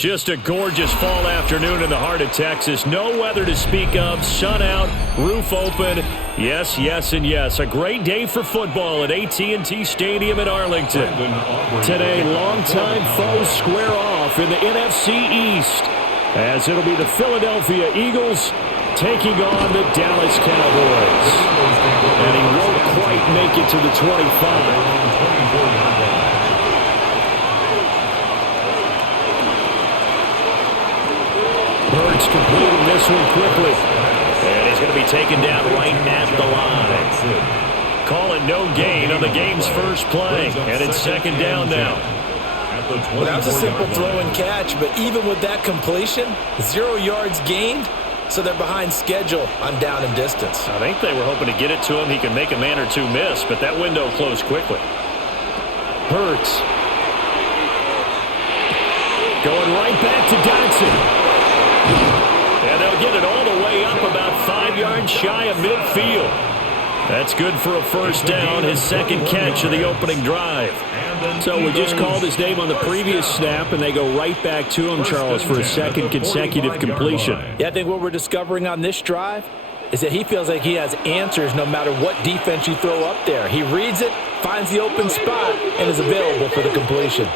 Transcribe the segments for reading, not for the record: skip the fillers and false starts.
Just a gorgeous fall afternoon in the heart of Texas. No weather to speak of. Sun out, roof open. Yes, yes, and yes. A great day for football at AT&T Stadium in Arlington. Today, longtime foes square off in the NFC East, as it'll be the Philadelphia Eagles taking on the Dallas Cowboys. And he won't quite make it to the 25. Hurts completing this one quickly. And he's going to be taken down right at the line. Call it no gain on the game's first play. And it's second down now. Well, that was a simple throw and catch, but even with that completion, 0 yards gained, so they're behind schedule on down and distance. I think they were hoping to get it to him. He could make a man or two miss, but that window closed quickly. Hurts. Going right back to Dotson. And they'll get it all the way up about 5 yards shy of midfield. That's good for a first down, his second catch of the opening drive. So we just called his name on the previous snap, and they go right back to him, Charles, for a second consecutive completion. Yeah, I think what we're discovering on this drive is that he feels like he has answers no matter what defense you throw up there. He reads it, finds the open spot, and is available for the completion.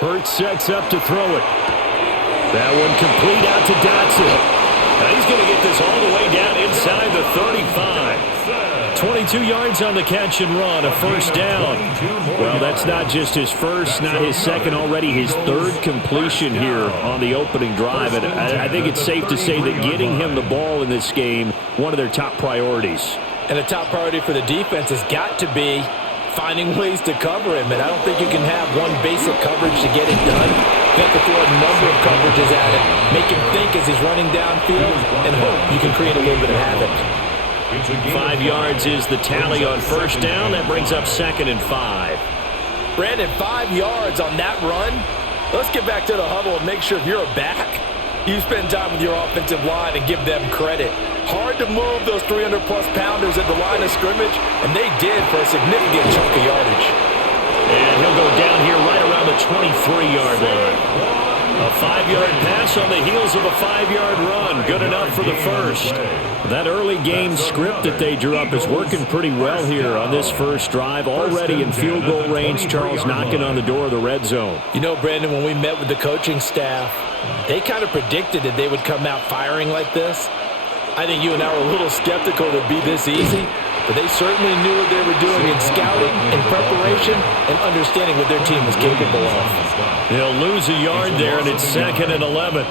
Hurts sets up to throw it. That one complete out to Dotson. Now he's going to get this all the way down inside the 35. 22 yards on the catch and run, a first down. Well, that's not just his first, not his second, already his third completion here on the opening drive. And I think it's safe to say that getting him the ball in this game, one of their top priorities. And a top priority for the defense has got to be finding ways to cover him. And I don't think you can have one basic coverage to get it done. You have to throw a number of coverages at him, make him think as he's running downfield, and hope you can create a little bit of havoc. 5 yards is the tally on first down. That brings up second and 5. Brandon, 5 yards on that run. Let's get back to the huddle and make sure if you're a back, you spend time with your offensive line and give them credit. Hard to move those 300-plus pounders at the line of scrimmage, and they did for a significant chunk of yardage. And he'll go down here right around the 23-yard line. A 5-yard pass on the heels of a 5-yard run. Good enough for the first. That early game script that they drew up is working pretty well here on this first drive. Already in field goal range, Charles knocking on the door of the red zone. You know, Brandon, when we met with the coaching staff, they kind of predicted that they would come out firing like this. I think you and I were a little skeptical that it'd be this easy, but they certainly knew what they were doing in scouting, in preparation, and understanding what their team was capable of. They'll lose a yard there, and it's second and 11.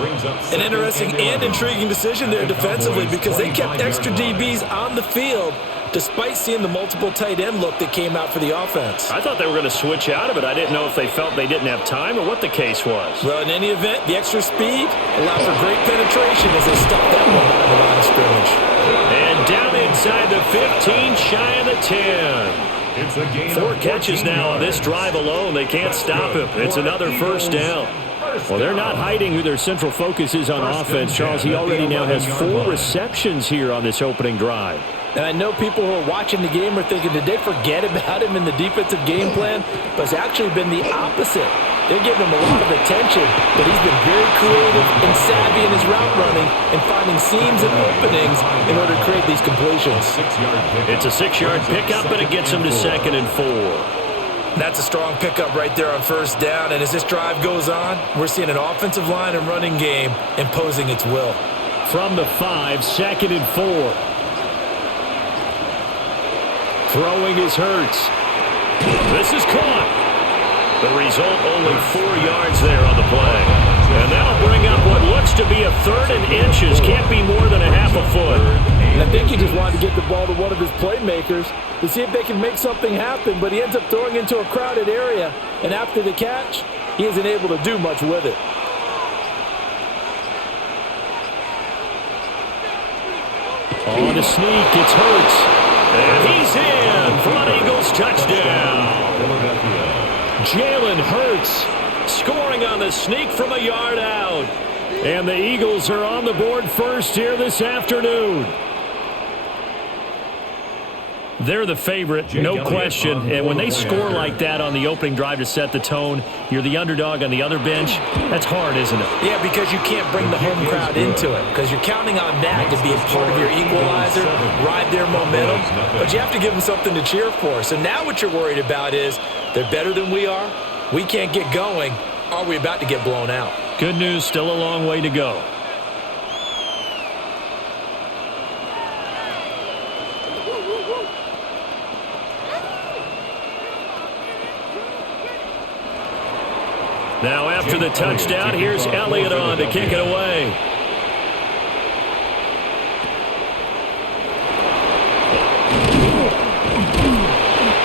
An interesting and intriguing decision there defensively because they kept extra DBs on the field despite seeing the multiple tight end look that came out for the offense. I thought they were going to switch out of it. I didn't know if they felt they didn't have time or what the case was. Well, in any event, the extra speed allowed for great penetration as they stuffed that one out of the line of scrimmage. And down inside the 15, shy of the 10. 4 catches now on this drive alone. They can't stop him. It's another first down. Well, they're not hiding who their central focus is on offense. Charles, he already now has 4 receptions here on this opening drive. And I know people who are watching the game are thinking, did they forget about him in the defensive game plan? But it's actually been the opposite. They're giving him a lot of attention, but he's been very creative and savvy in his route running and finding seams and openings in order to create these completions. It's a 6-yard pickup, and it gets him to second and 4. That's a strong pickup right there on first down. And as this drive goes on, we're seeing an offensive line and running game imposing its will. From the 5, second and 4. Throwing is Hurts. This is caught. The result, only 4 yards there on the play. And that'll bring up what looks to be a third and inches. Can't be more than a half a foot. And I think he just wanted to get the ball to one of his playmakers to see if they can make something happen, but he ends up throwing into a crowded area, and after the catch, he isn't able to do much with it. On the sneak, it's Hurts. And he's in for an Eagles touchdown. Jalen Hurts scoring on the sneak from a yard out. And the Eagles are on the board first here this afternoon. They're the favorite, no question. And when they score like that on the opening drive to set the tone, you're the underdog on the other bench. That's hard, isn't it? Yeah, because you can't bring the home crowd into it because you're counting on that to be a part of your equalizer, ride their momentum, but you have to give them something to cheer for. So now what you're worried about is they're better than we are. We can't get going. Are we about to get blown out? Good news, still a long way to go. Now after the touchdown, here's Elliott on to kick it away.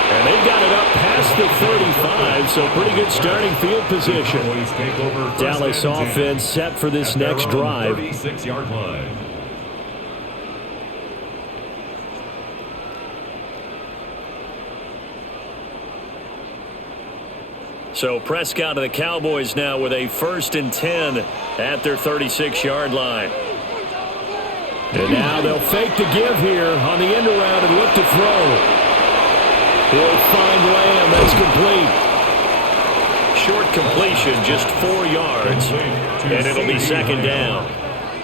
And they've got it up past the 35, so pretty good starting field position. Dallas offense set for this next drive. 36-yard line. So Prescott of the Cowboys now with a 1st and 10 at their 36-yard line. And now they'll fake the give here on the end around and look to throw. He'll find Lamb. That's complete. Short completion, just 4 yards, and it'll be 2nd down.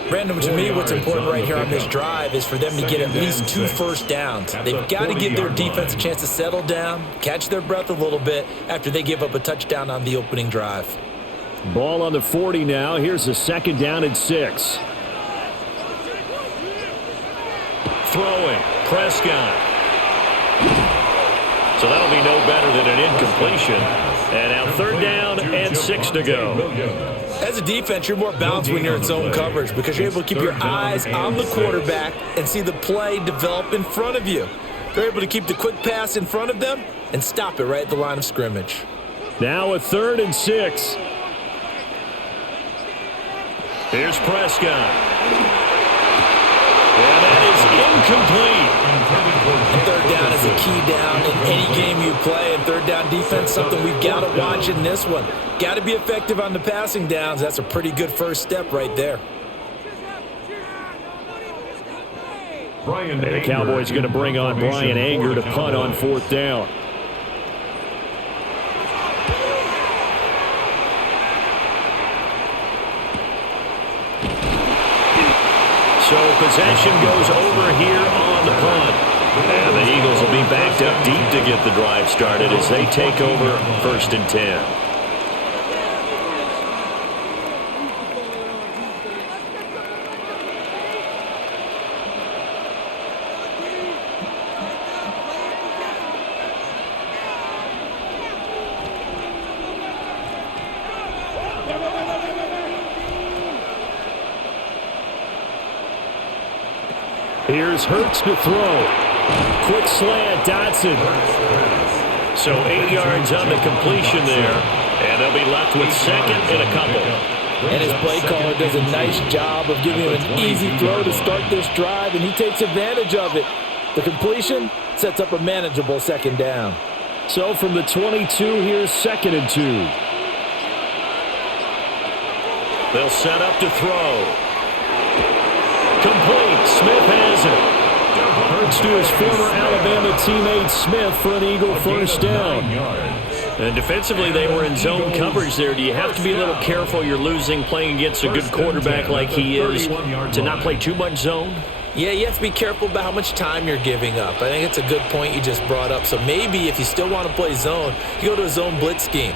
Brandon, to me, what's important right here on this drive is for them to get at least 2 first downs. They've got to give their defense a chance to settle down, catch their breath a little bit after they give up a touchdown on the opening drive. Ball on the 40 now. Here's a 2nd down and 6. Throwing, Prescott. So that'll be no better than an incompletion. And now 3rd down and 6 to go. As a defense, you're more balanced when you're in zone coverage because you're able to keep your eyes on the quarterback and see the play develop in front of you. They're able to keep the quick pass in front of them and stop it right at the line of scrimmage. Now a 3rd and 6. Here's Prescott. And that is incomplete. 3rd down is a key down in any game you play, and 3rd down defense, something we've got to watch in this one. Got to be effective on the passing downs. That's a pretty good first step right there. And the Cowboys are going to bring on Brian Anger to punt on 4th down. So possession goes over here on the punt. And the Eagles will be backed up deep to get the drive started as they take over 1st and 10. Here's Hurts to throw. Quick slant, Dotson. So 8 yards on the completion there. And they'll be left with 2nd and a couple. And his play caller does a nice job of giving him an easy throw to start this drive, and he takes advantage of it. The completion sets up a manageable 2nd down. So from the 22, here's 2nd and 2. They'll set up to throw. Complete. Smith has it. Hurts to his former Alabama teammate Smith for an Eagle 1st down. And defensively, they were in zone coverage there. Do you have to be a little careful? You're losing playing against a good quarterback like he is to not play too much zone? Yeah, you have to be careful about how much time you're giving up. I think it's a good point you just brought up. So maybe if you still want to play zone, you go to a zone blitz scheme.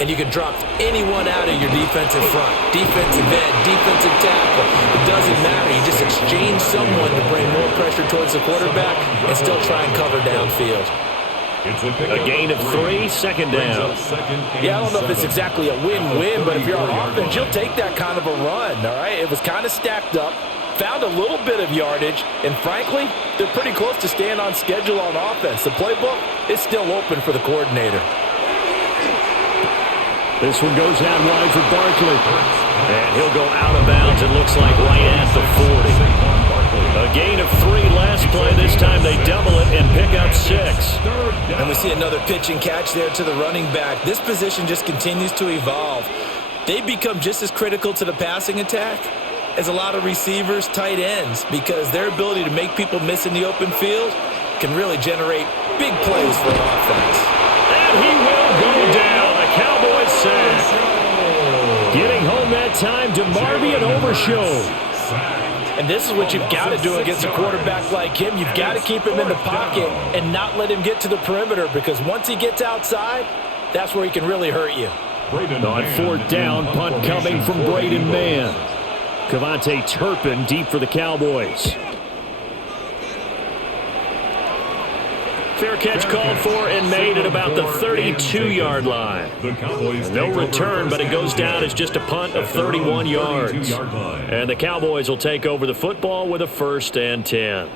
And you can drop anyone out of your defensive front, defensive end, defensive tackle. It doesn't matter. You just exchange someone to bring more pressure towards the quarterback and still try and cover downfield. A gain of 3, 2nd down. Yeah, I don't know if it's exactly a win-win, but if you're on offense, you'll take that kind of a run, all right? It was kind of stacked up, found a little bit of yardage, and frankly, they're pretty close to staying on schedule on offense. The playbook is still open for the coordinator. This one goes out wide for Barkley. And he'll go out of bounds, it looks like, right at the 40. A gain of 3 last play. This time they double it and pick up 6. And we see another pitch and catch there to the running back. This position just continues to evolve. They become just as critical to the passing attack as a lot of receivers, tight ends, because their ability to make people miss in the open field can really generate big plays for an offense. And he will go down. The Cowboys sack. Getting home that time to Marvin Overshown. And this is what you've got to do against a quarterback like him. You've got to keep him in the pocket and not let him get to the perimeter, because once he gets outside, that's where he can really hurt you. On fourth down, punt coming from Braden Mann. Cavante Turpin deep for the Cowboys. Fair catch called for and made at about the 32-yard line. No return, but it goes down as just a punt of 31 yards. And the Cowboys will take over the football with a 1st and 10.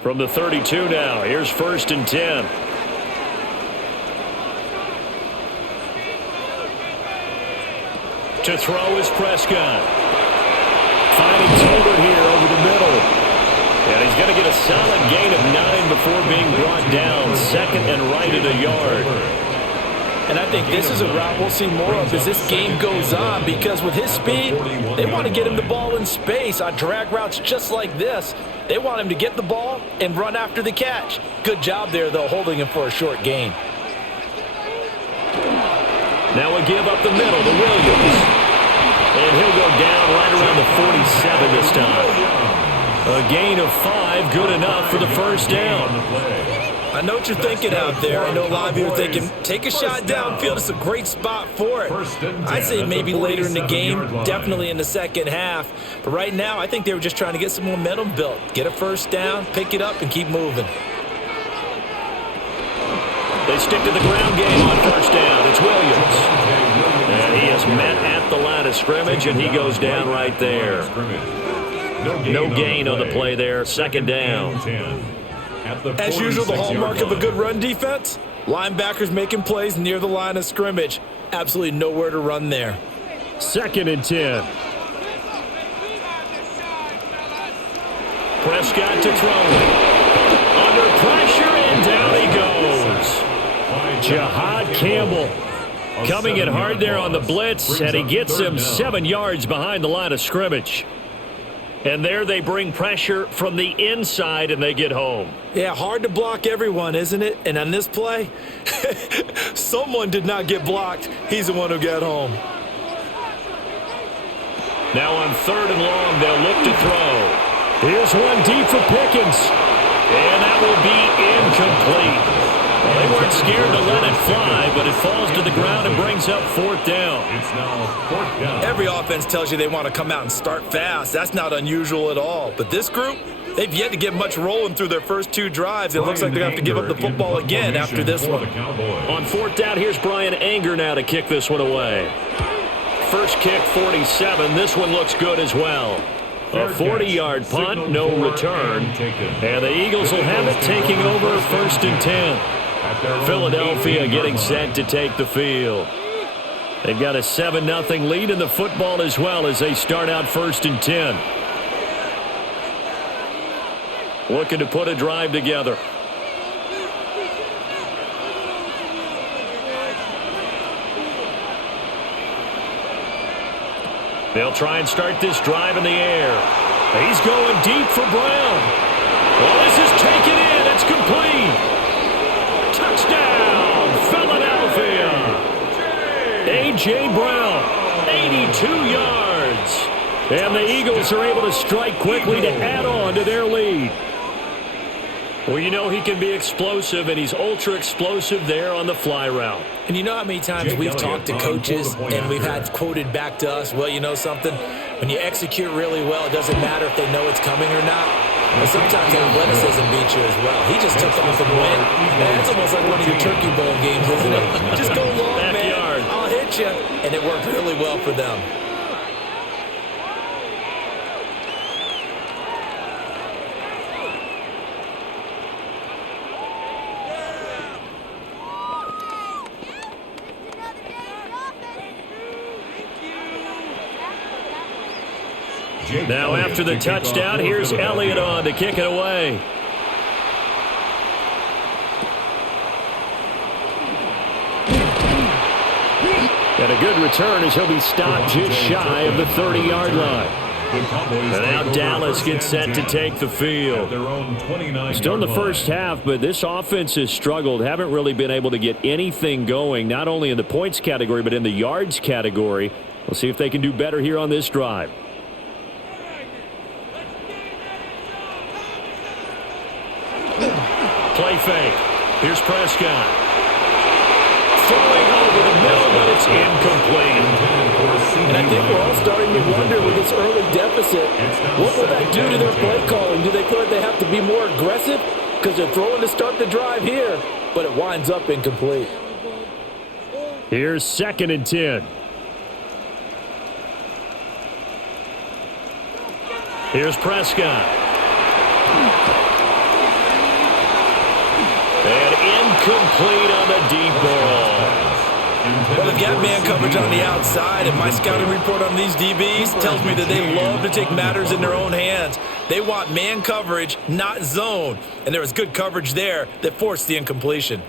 From the 32 now, here's 1st and 10. To throw is Prescott. Finding Tolbert here over the middle. And he's going to get a solid gain of 9 before being brought down. 2nd and right at a yard. And I think this is a route we'll see more of as this game goes on, because with his speed, they want to get him the ball in space on drag routes just like this. They want him to get the ball and run after the catch. Good job there, though, holding him for a short gain. Now we give up the middle to Williams. And he'll go down right around the 47 this time. A gain of 5, good enough for the 1st down. I know what you're thinking out there. I know a lot of you are thinking, take a shot downfield. It's a great spot for it. I'd say maybe later in the game, definitely in the second half. But right now, I think they were just trying to get some momentum built. Get a 1st down, pick it up, and keep moving. They stick to the ground game on 1st down. It's Williams. And he is met at the line of scrimmage, and he goes down right there. No gain on the play there. 2nd down. As usual, the hallmark of a good run defense, linebackers making plays near the line of scrimmage. Absolutely nowhere to run there. 2nd and 10. Prescott to throw. Under pressure, and down he goes. Jahad Campbell coming in hard there on the blitz, and he gets him 7 yards behind the line of scrimmage. And there they bring pressure from the inside, and they get home. Yeah, hard to block everyone, isn't it? And on this play, someone did not get blocked. He's the one who got home. Now on 3rd and long, they'll look to throw. Here's one deep for Pickens. And that will be incomplete. Well, they weren't scared to let it fly, but it falls to the ground and brings up 4th down. It's now 4th down. Every offense tells you they want to come out and start fast. That's not unusual at all. But this group, they've yet to get much rolling through their first 2 drives. It looks like they're going to have to give up the football again after this one. On 4th down, here's Brian Anger now to kick this one away. First kick, 47. This one looks good as well. A 40-yard punt, no return. And the Eagles will have it, taking over 1st and 10. Philadelphia getting set to take the field. They've got a 7-0 lead in the football as well as they start out 1st and 10. Looking to put a drive together. They'll try and start this drive in the air. He's going deep for Brown. Well, this is taken in. It's complete. Touchdown, Philadelphia. A.J. Brown, 82 yards. And the Eagles are able to strike quickly to add on to their lead. Well, you know he can be explosive, and he's ultra-explosive there on the fly route. And you know how many times we've talked to coaches and we've had quoted back to us, well, you know something? When you execute really well, it doesn't matter if they know it's coming or not. But sometimes athleticism beats you as well. He just took off and went. Man, it's almost like one of your Turkey Bowl games, isn't it? Just go long, Backyard. man. I'll hit you. And it worked really well for them. Now after the touchdown, here's Elliott on to kick it away. And a good return as he'll be stopped just shy of the 30-yard line. And now Dallas gets set to take the field. Still in the first half, but this offense has struggled. Haven't really been able to get anything going, not only in the points category, but in the yards category. We'll see if they can do better here on this drive. Play fake. Here's Prescott. Throwing over the middle, but it's incomplete. And I think we're all starting to wonder with this early deficit, what will that do to their play calling? Do they feel like they have to be more aggressive? Because they're throwing to start the drive here, but it winds up incomplete. Here's 2nd and 10. Here's Prescott. And incomplete on the deep ball. Well, they've got man coverage on the outside, and my scouting report on these DBs tells me that they love to take matters in their own hands. They want man coverage, not zone, and there was good coverage there that forced the incompletion.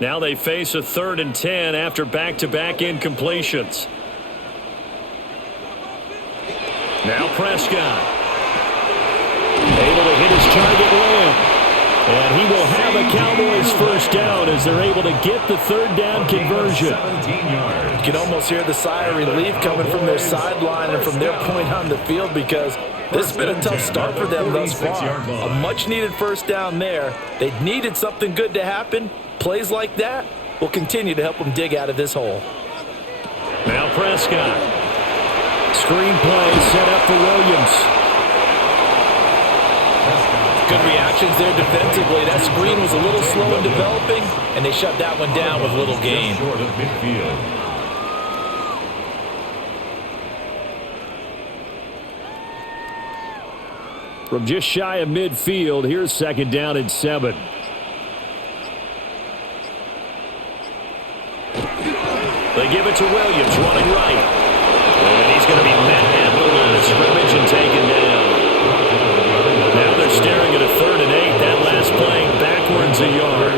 Now they face a 3rd and 10 after back-to-back incompletions. Now Prescott. Able to hit his target lamb. And he will have a Cowboys first down as they're able to get the 3rd down conversion. You can almost hear the sigh of relief coming from their sideline and from their point on the field because this has been a tough start for them thus far. A much-needed first down there. They needed something good to happen. Plays like that will continue to help them dig out of this hole. Now Prescott. Screen play set up for Williams. Good reactions there defensively. That screen was a little slow in developing, and they shut that one down with little gain. From just shy of midfield, here's 2nd down and 7. They give it to Williams, running right. And he's going to be met at the line of scrimmage and taken down. Now they're staring at a 3rd and 8. That last play backwards a yard.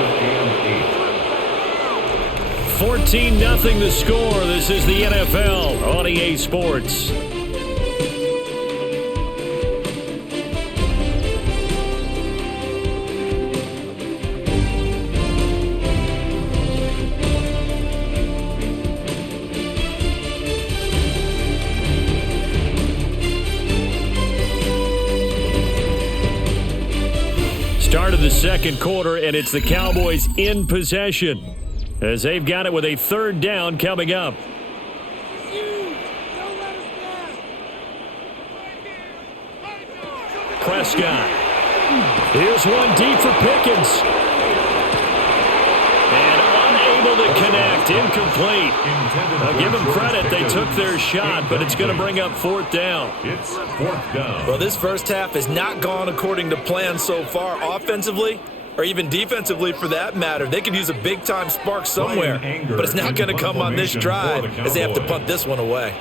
14-0 the score. This is the NFL on EA Sports. Start of the 2nd quarter, and it's the Cowboys in possession as they've got it with a 3rd down coming up. Prescott. Here's one deep for Pickens. And unable to connect. Incomplete. I'll give them credit. They took their shot, but it's going to bring up 4th down. It's 4th down. Well, this first half has not gone according to plan so far offensively or even defensively for that matter. They could use a big-time spark somewhere, but it's not going to come on this drive as they have to punt this one away.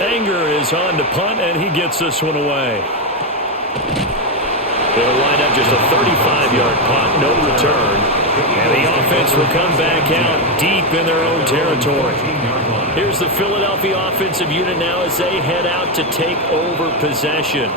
Anger is on to punt, and he gets this one away. They'll line up just a 35-yard punt, no return. And the offense will come back out deep in their own territory. Here's the Philadelphia offensive unit now as they head out to take over possession.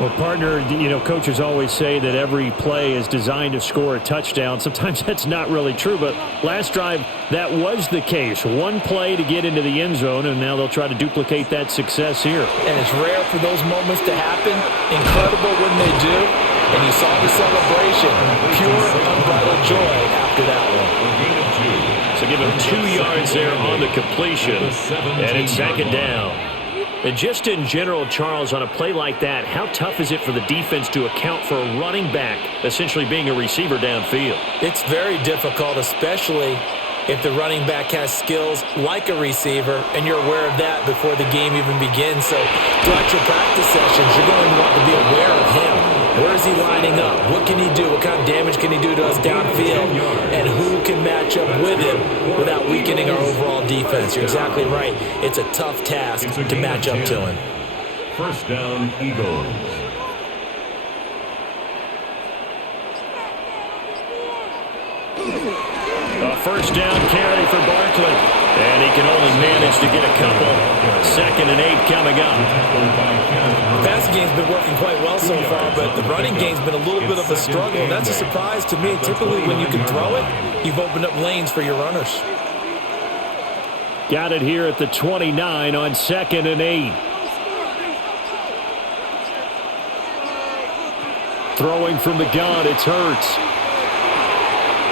Well, partner, coaches always say that every play is designed to score a touchdown. Sometimes that's not really true, but last drive, that was the case. One play to get into the end zone, and now they'll try to duplicate that success here. And it's rare for those moments to happen. Incredible when they do. And you saw the celebration. Pure, unbridled joy after that one. So give him 2 yards there on the completion, and it's 2nd down. And just in general, Charles, on a play like that, how tough is it for the defense to account for a running back essentially being a receiver downfield? It's very difficult, especially if the running back has skills like a receiver, and you're aware of that before the game even begins. So throughout your practice sessions, you're going to want to be aware of him. Where is he lining up? What can he do? What kind of damage can he do to us downfield? And who can match up with him without weakening our overall defense? You're exactly right. It's a tough task to match up to him. 1st down, Eagles. A 1st down carry for Barkley. And he can only manage to get a couple. 2nd and 8 coming up. The passing game's been working quite well so far, but the running game's been a little bit of a struggle. And that's a surprise to me. Typically, when you can throw it, you've opened up lanes for your runners. Got it here at the 29 on 2nd and 8. Throwing from the gun, it's Hurts.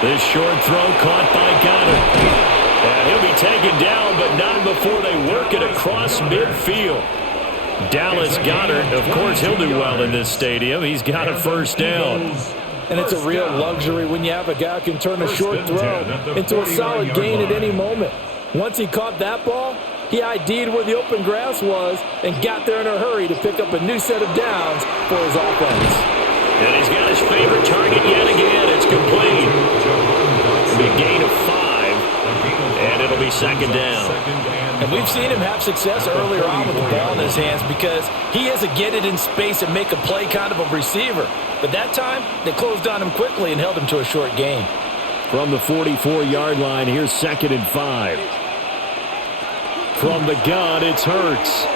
This short throw caught by Goddard. And he'll be taken down, but not before they work it across midfield. Dallas Goedert, of course, he'll do well in this stadium. He's got a 1st down. And it's a real luxury when you have a guy who can turn a short throw into a solid gain at any moment. Once he caught that ball, he ID'd where the open grass was and got there in a hurry to pick up a new set of downs for his offense. And he's got his favorite target yet again. It's complete. Big gain of 5, and it'll be 2nd down. And we've seen him have success earlier on with the ball in his hands because he has a get it in space and make a play kind of a receiver. But that time, they closed on him quickly and held him to a short gain. From the 44-yard line, here's 2nd and 5. From the gun, it's Hurts.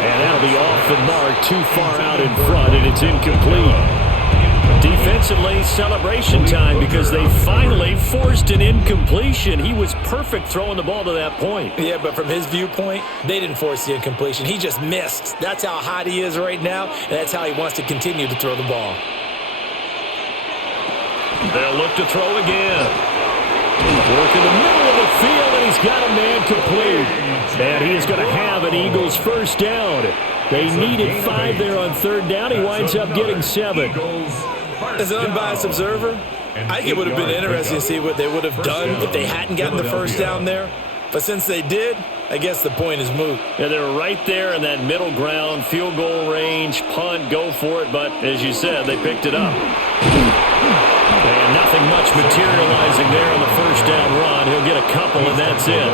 And that'll be off the mark, too far out in front, and it's incomplete. Defensively, celebration time because they finally forced an incompletion. He was perfect throwing the ball to that point. Yeah, but from his viewpoint, they didn't force the incompletion. He just missed. That's how hot he is right now, and that's how he wants to continue to throw the ball. They'll look to throw again. Work in the middle of the field, and he's got a man complete. And he is going to have an Eagles 1st down. They needed 5 there on 3rd down. He winds up getting 7. As an unbiased observer, I think it would have been interesting to see what they would have done if they hadn't gotten the 1st down there. But since they did, I guess the point is moot. Yeah, they were right there in that middle ground, field goal range, punt, go for it. But as you said, they picked it up. And nothing much materializing there on the 1st down run. He'll get a couple, and that's it.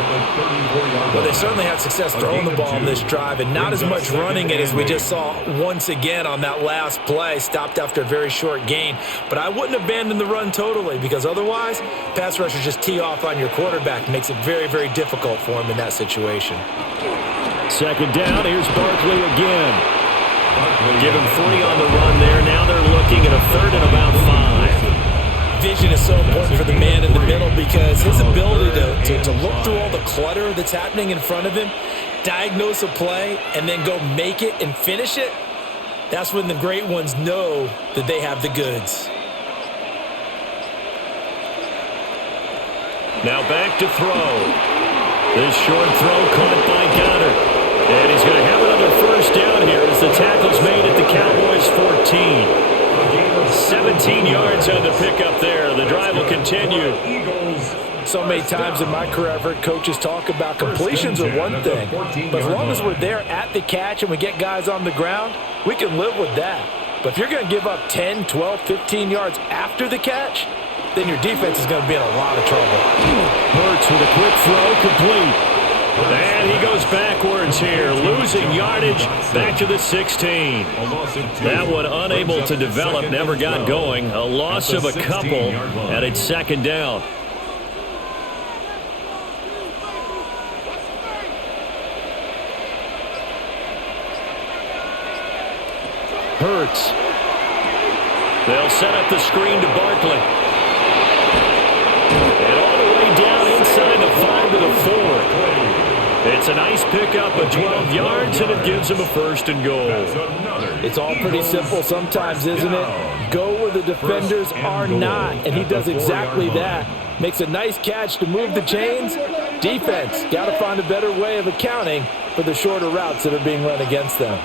Well, they certainly had success throwing the ball on this drive, and not as much running it as we just saw once again on that last play. Stopped after a very short gain. But I wouldn't abandon the run totally, because otherwise, pass rushers just tee off on your quarterback. Makes it very, very difficult for him in that situation. 2nd down, here's Barkley again. Give him 3 on the run there. Now they're looking at a 3rd and about 5. Vision is so important for the man in the middle because his ability to look through all the clutter that's happening in front of him, diagnose a play, and then go make it and finish it, that's when the great ones know that they have the goods. Now back to throw. This short throw caught by Goddard. And he's going to have another 1st down here as the tackle's made at the Cowboys 14. 17 yards on the pickup there. The drive will continue. So many times in my career, I've heard coaches talk about completions are one thing. But as long as we're there at the catch and we get guys on the ground, we can live with that. But if you're going to give up 10, 12, 15 yards after the catch, then your defense is going to be in a lot of trouble. Hurts with a quick throw, complete. And he goes backwards here, losing yardage back to the 16. That one unable to develop, never got going. A loss of a couple, and it's 2nd down. Hurts. They'll set up the screen to Barkley. And all the way down inside the 5 to the 4. It's a nice pickup of 12 yards, and it gives him a 1st and goal. It's all pretty simple sometimes, isn't it? Go where the defenders are not, and he does exactly that. Makes a nice catch to move the chains. Defense, got to find a better way of accounting for the shorter routes that are being run against them.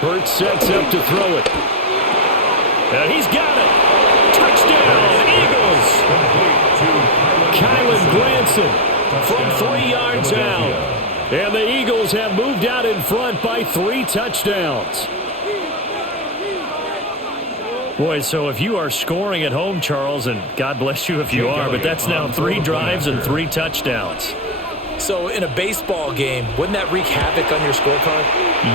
Hurts sets up to throw it. And he's got it. Touchdown, Eagles. Kylan Granson from 3 yards out. And the Eagles have moved out in front by 3 touchdowns. Boy, so if you are scoring at home, Charles, and God bless you if you are, but that's now 3 drives and 3 touchdowns. So in a baseball game, wouldn't that wreak havoc on your scorecard?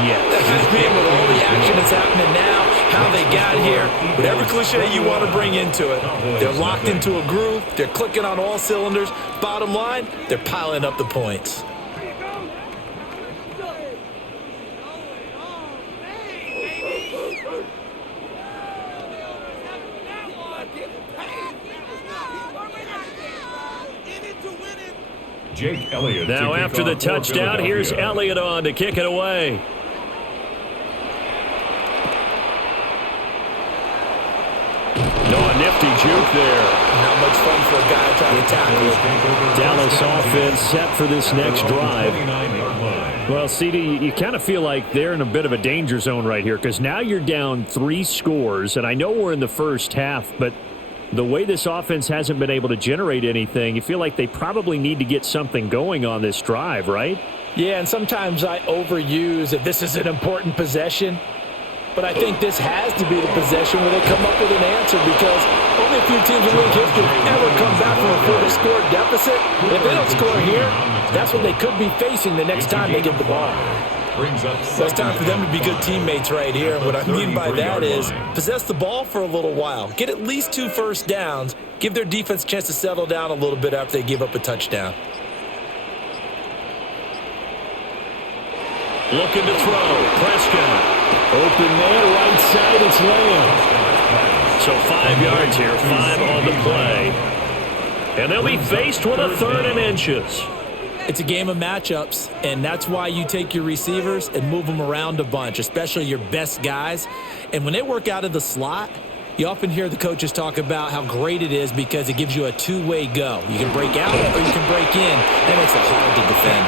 Yes. That just being with all the action that's happening now, how they got here, whatever cliche you want to bring into it, they're locked into a groove, they're clicking on all cylinders. Bottom line, they're piling up the points. Jake Elliott. Now after the touchdown, here's Elliott on to kick it away. No, a nifty juke there. Not much fun for a guy trying to tackle it. Dallas offense set for this next drive. Well, CD, you kind of feel like they're in a bit of a danger zone right here because now you're down 3 scores, and I know we're in the first half, but the way this offense hasn't been able to generate anything, you feel like they probably need to get something going on this drive, right? Yeah, and sometimes I overuse that this is an important possession, but I think this has to be the possession where they come up with an answer because only a few teams in league history have ever come back from a 40-score deficit. If they don't score here, that's what they could be facing the next time they get the ball. So it's time for them to be good teammates right here. And what I mean by that is possess the ball for a little while. Get at least 2 first downs. Give their defense a chance to settle down a little bit after they give up a touchdown. Looking to throw. Prescott. Open man, right side, it's Lamb. So 5 yards here, 5 on the play. And they'll be faced with a 3rd and inches. It's a game of matchups, and that's why you take your receivers and move them around a bunch, especially your best guys. And when they work out of the slot, you often hear the coaches talk about how great it is because it gives you a 2-way go. You can break out or you can break in. That makes it hard to defend.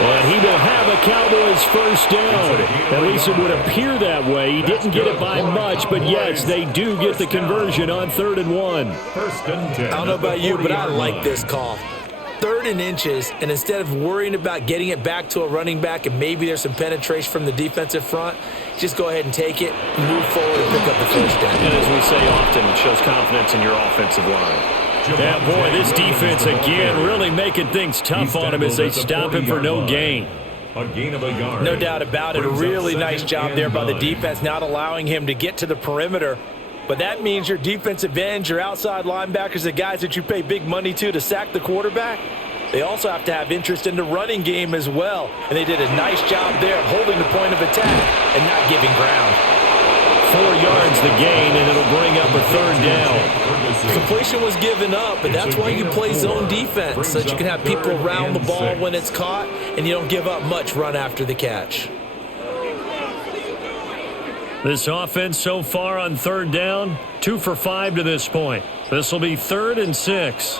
And he will have a Cowboys first down. At least it would appear that way. He didn't get it by much, but yes, they do get the conversion on 3rd and 1. I don't know about you, but I like this call. 3rd and inches, and instead of worrying about getting it back to a running back and maybe there's some penetration from the defensive front, just go ahead and take it, move forward, and pick up the first down. And as we say often, it shows confidence in your offensive line. Yeah, boy, this defense again really making things tough on him as they stop him for no gain. A gain of a yard. No doubt about it. A really nice job there by the defense, not allowing him to get to the perimeter. But that means your defensive ends, your outside linebackers, the guys that you pay big money to sack the quarterback, they also have to have interest in the running game as well. And they did a nice job there of holding the point of attack and not giving ground. 4 yards the gain, and it'll bring up a 3rd down. Completion was given up, but that's why you play zone defense, so that you can have people around the ball when it's caught, and you don't give up much run after the catch. This offense so far on 3rd down, 2 for 5 to this point. This will be 3rd and 6.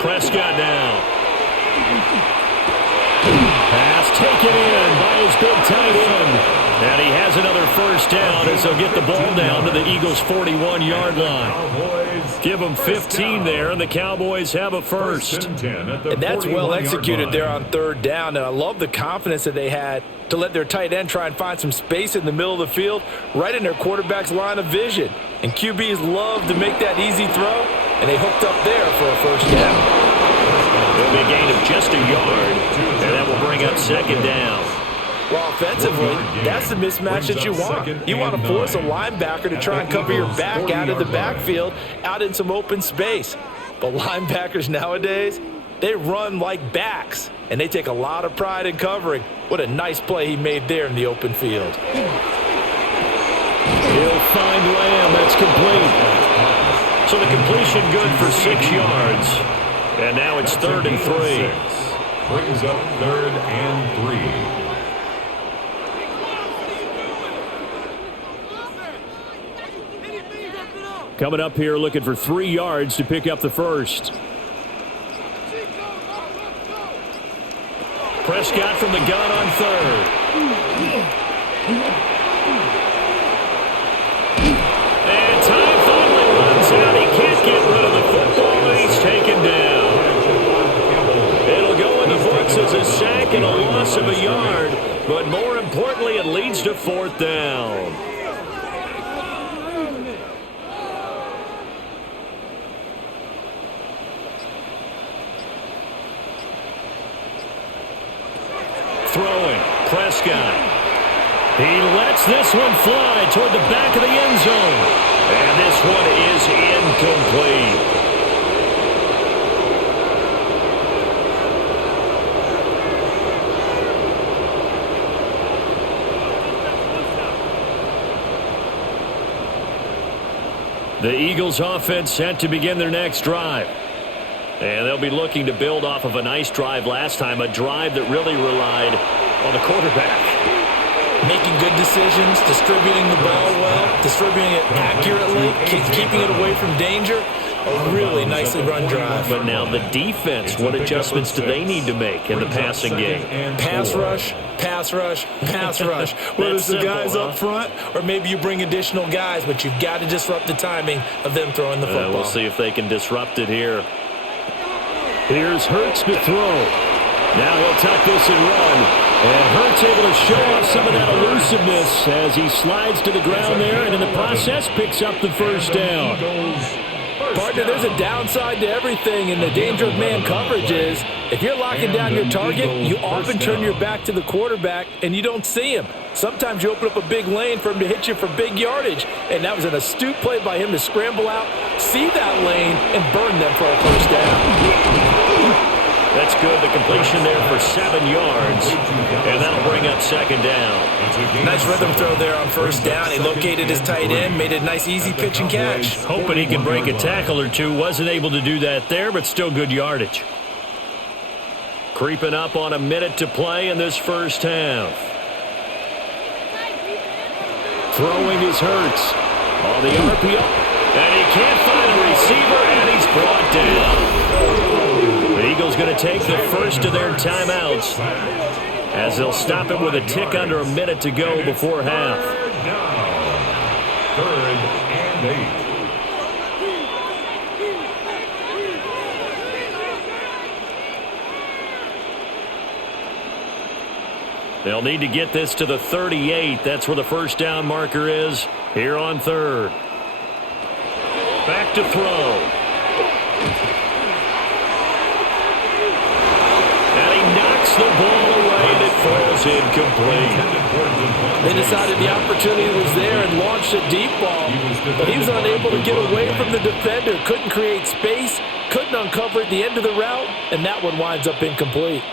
Prescott down. Pass taken in by his big tight end. And he has another first down as they'll get the ball down to the Eagles' 41-yard line. Give them 15 there, and the Cowboys have a first. And that's well executed there on 3rd down, and I love the confidence that they had to let their tight end try and find some space in the middle of the field, right in their quarterback's line of vision. And QBs love to make that easy throw, and they hooked up there for a first down. It'll be a gain of just a yard, and that will bring up 2nd down. Well, offensively, that's the mismatch that you want. You want to force a linebacker to try and cover your back out of the backfield, out in some open space. But linebackers nowadays, they run like backs, and they take a lot of pride in covering. What a nice play he made there in the open field. He'll find Lamb. That's complete. So the completion good for 6 yards. And now it's 3rd and 3. Brings up 3rd and 3. Coming up here looking for 3 yards to pick up the first. Prescott from the gun on 3rd. And time finally runs out. He can't get rid of the football, and he's taken down. It'll go in the books as a sack and a loss of a yard, but more importantly, it leads to 4th down. Throwing, Prescott. He lets Lets this one fly toward the back of the end zone. And this one is incomplete. The Eagles offense set to begin their next drive. And they'll be looking to build off of a nice drive last time, a drive that really relied on the quarterback. Making good decisions, distributing the ball well, distributing it accurately, keeping it away from danger. A really nicely run drive. But now the defense, what adjustments do they need to make in the passing game? Pass rush, pass rush, pass rush. Whether it's the guys up front or maybe you bring additional guys, but you've got to disrupt the timing of them throwing the football. We'll see if they can disrupt it here. Here's Hurts to throw. Now he'll tuck this and run. And Hurts able to show off some of that elusiveness as he slides to the ground there and in the process picks up the first down. Partner, there's a downside to everything, and the danger of man coverage is if you're locking down your target, you often turn your back to the quarterback and you don't see him. Sometimes you open up a big lane for him to hit you for big yardage, and that was an astute play by him to scramble out, see that lane, and burn them for a first down. That's good. The completion there for 7 yards, and that'll bring up second down. Nice rhythm throw there on first down. He located his tight end, made it a nice easy pitch and catch. Hoping he can break a tackle or two. Wasn't able to do that there, but still good yardage. Creeping up on a minute to play in this first half. Throwing his Hurts on the RPO, and he can't find a receiver, and he's brought down. The Eagles going to take the first of their timeouts as they'll stop it with a tick under a minute to go before half. Third and 8. They'll need to get this to the 38. That's where the first down marker is here on third. Back to throw. The ball away, and it falls incomplete. They decided the opportunity was there and launched a deep ball, but he was unable to get away from the defender, couldn't create space, couldn't uncover at the end of the route, and that one winds up incomplete.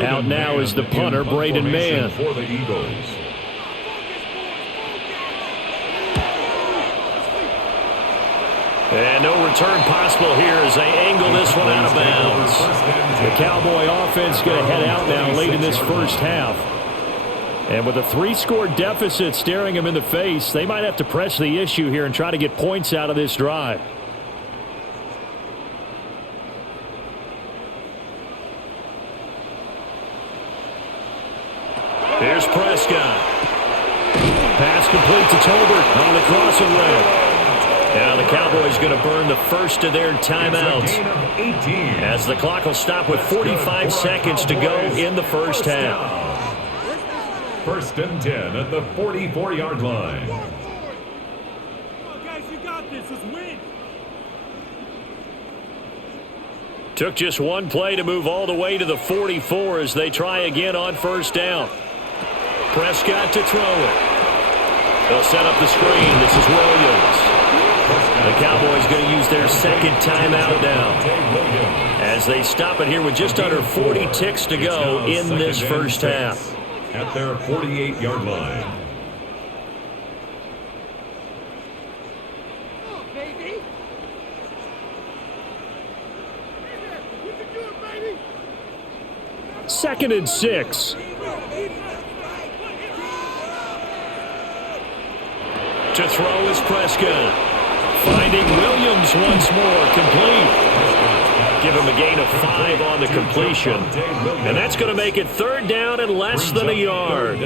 Out now is the punter, Braden Mann. For the Eagles. And no return possible here as they angle this one out of bounds. The Cowboy offense going to head out now late in this first half. And with a 3-score deficit staring them in the face, they might have to press the issue here and try to get points out of this drive. Here's Prescott. Pass complete to Tolbert on the crossing route. Now the Cowboys going to burn the first of their timeouts as the clock will stop with 45 seconds to go in the first half. First and 10 at the 44-yard line. Come on, guys, you got this. Let's win. Took just one play to move all the way to the 44 as they try again on first down. Prescott to throw it. They'll set up the screen. This is Williams. The Cowboys going to use their second timeout now as they stop it here with just under 40 ticks to go in this first half. At their 48-yard line. Second and 6. To throw is Prescott. Finding Williams once more, complete. Give him a gain of 5 on the completion. And that's going to make it third down and less than a yard.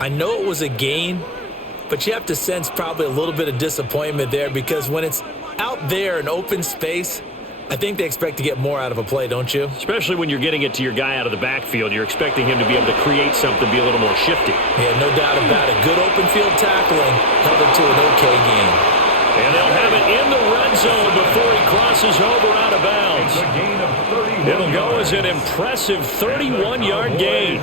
I know it was a gain, but you have to sense probably a little bit of disappointment there because when it's out there in open space, I think they expect to get more out of a play, don't you? Especially when you're getting it to your guy out of the backfield. You're expecting him to be able to create something, be a little more shifty. Yeah, no doubt about it. Good open field tackling held it to an okay game. And they'll have it in the red zone before he crosses over out of bounds. It'll go as an impressive 31-yard gain.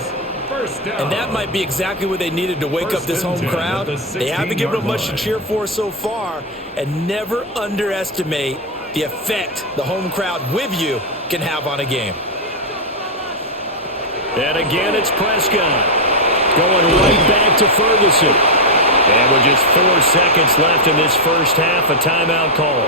First down. And that might be exactly what they needed to wake up this home crowd. They haven't given them much to cheer for so far, and never underestimate the effect the home crowd with you can have on a game. And again, it's Prescott going right back to Ferguson. And with just 4 seconds left in this first half, a timeout call.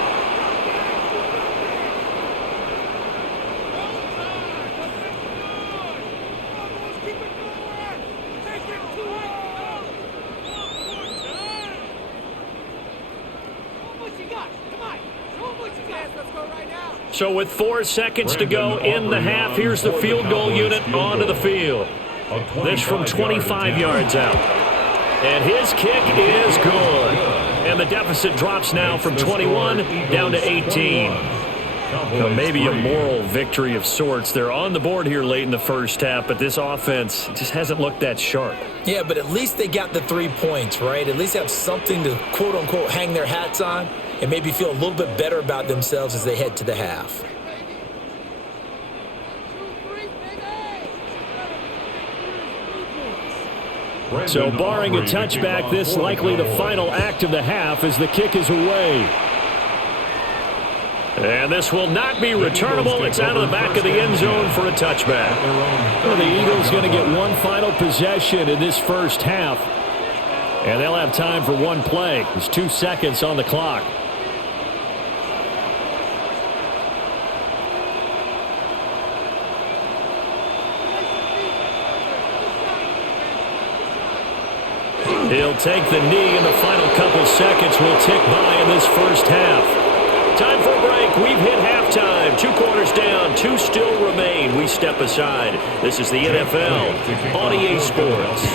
So with 4 seconds to go in the half, here's the field goal unit onto the field. This from 25 yards out. And his kick is good. And the deficit drops now from 21 down to 18. Now, maybe a moral victory of sorts. They're on the board here late in the first half, but this offense just hasn't looked that sharp. Yeah, but at least they got the 3 points, right? At least have something to, quote-unquote, hang their hats on and maybe feel a little bit better about themselves as they head to the half. So barring a touchback, this likely the final act of the half as the kick is away. And this will not be returnable. It's out of the back of the end zone for a touchback. Well, the Eagles going to get one final possession in this first half. And they'll have time for one play. There's 2 seconds on the clock. He'll take the knee, and the final couple seconds will tick by in this first half. Time for a break. We've hit halftime. 2 quarters down, 2 still remain. We step aside. This is the NFL on EA Sports.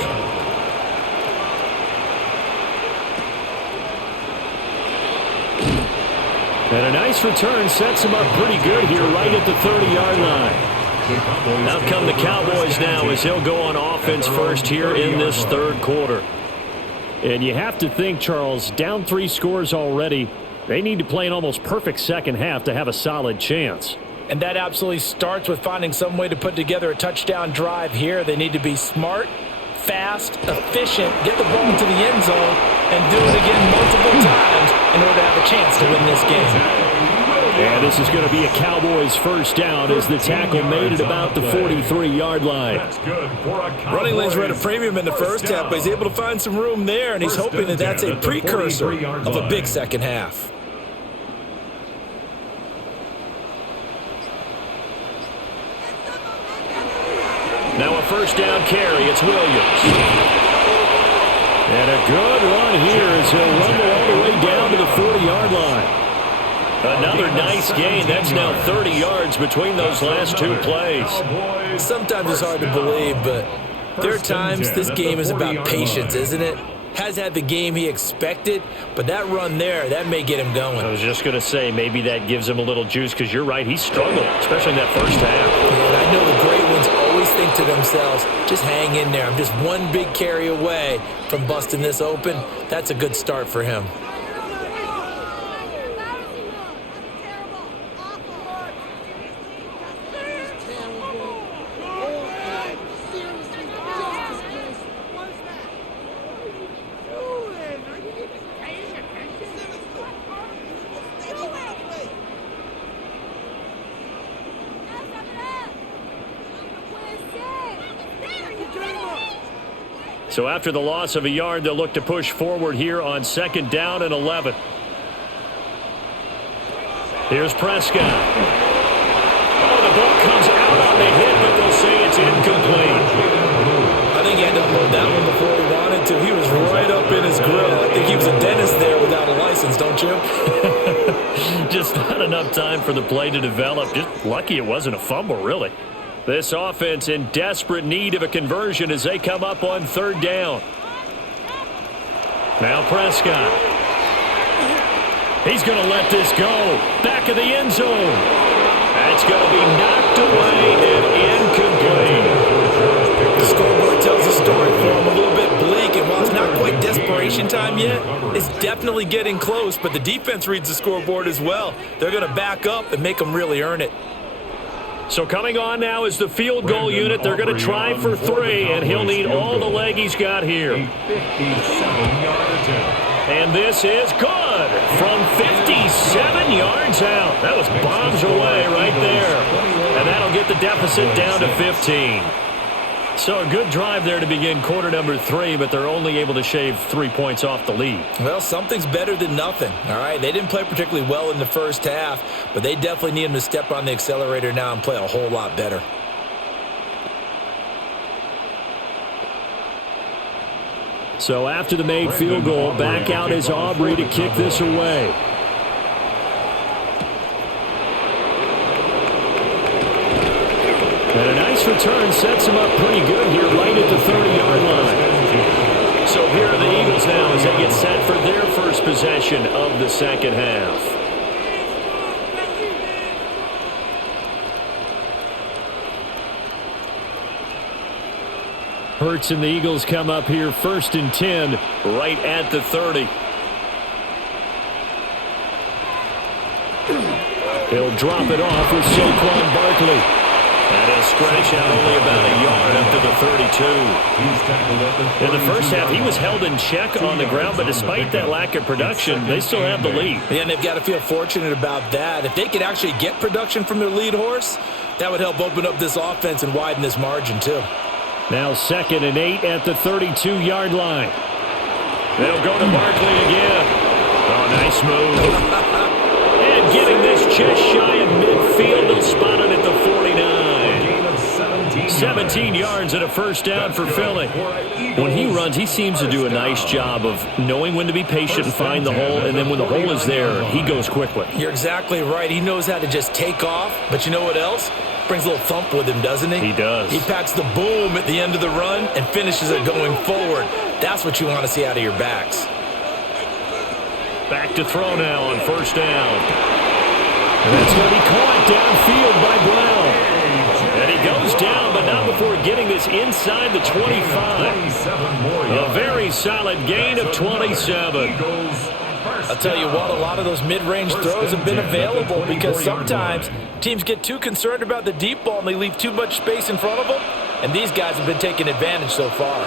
And a nice return sets him up pretty good here right at the 30-yard line. Out come the Cowboys now as he'll go on offense first here in this third quarter. And you have to think, Charles, down 3 scores already. They need to play an almost perfect second half to have a solid chance. And that absolutely starts with finding some way to put together a touchdown drive here. They need to be smart, fast, efficient, get the ball into the end zone, and do it again multiple times in order to have a chance to win this game. And this is going to be a Cowboys first down as the tackle made at about the 43-yard line. Running lanes were at a premium in the first half, but he's able to find some room there, and he's hoping that that's a precursor of a big second half. Now a first down carry. It's Williams. And a good run here as he'll rumble all the way down to the 40-yard line. Another nice gain. That's now 30 yards between those last 2 plays. Sometimes it's hard to believe, but there are times this game is about patience, isn't it? Has had the game he expected, but that run there, that may get him going. I was just going to say maybe that gives him a little juice because you're right, he struggled, especially in that first half. Yeah, and I know the great ones always think to themselves, just hang in there. I'm just one big carry away from busting this open. That's a good start for him. So after the loss of a yard, they'll look to push forward here on 2nd down and 11. Here's Prescott. Oh, the ball comes out on the hit, but they'll say it's incomplete. I think he had to unload that one before he wanted to. He was right up in his grill. I think he was a dentist there without a license, don't you? Just not enough time for the play to develop. Just lucky it wasn't a fumble, really. This offense in desperate need of a conversion as they come up on 3rd down. Now Prescott. He's going to let this go. Back of the end zone. That's going to be knocked away and incomplete. The scoreboard tells a story for him, a little bit bleak, and while it's not quite desperation time yet, it's definitely getting close, but the defense reads the scoreboard as well. They're going to back up and make them really earn it. So coming on now is the field goal unit. They're going to try for 3, and he'll need all the leg he's got here. A 57-yard attempt. And this is good from 57 yards out. That was bombs away right there. And that'll get the deficit down to 15. So a good drive there to begin quarter number 3, but they're only able to shave 3 points off the lead. Well, something's better than nothing, all right? They didn't play particularly well in the first half, but they definitely need him to step on the accelerator now and play a whole lot better. So after the made field goal, back out is Aubrey to kick this away. And a nice return sets him up pretty good here right at the 30-yard line. So here are the Eagles now as they get set for their first possession of the second half. Hurts and the Eagles come up here 1st and 10 right at the 30. He'll drop it off with Saquon Barkley. And he'll scratch out only about a yard up to the 32. In the first half, he was held in check on the ground, but despite that lack of production, they still have the lead. Yeah, and they've got to feel fortunate about that. If they could actually get production from their lead horse, that would help open up this offense and widen this margin too. Now 2nd and 8 at the 32-yard line. They'll go to Barkley again. Oh, nice move. And getting this just shy of midfield, they'll spot it at the 49. 17 yards and a first down for Philly. When he runs, he seems to do a nice job of knowing when to be patient and find the hole, and then when the hole is there, he goes quickly. You're exactly right. He knows how to just take off, but you know what else? Brings a little thump with him, doesn't he? He does. He packs the boom at the end of the run and finishes it going forward. That's what you want to see out of your backs. Back to throw now on first down. And that's going to be caught downfield by Brown. And he goes down, but not before getting this inside the 25. A very solid gain of 27. I'll tell you what, a lot of those mid-range throws have been available because sometimes teams get too concerned about the deep ball and they leave too much space in front of them, and these guys have been taking advantage so far.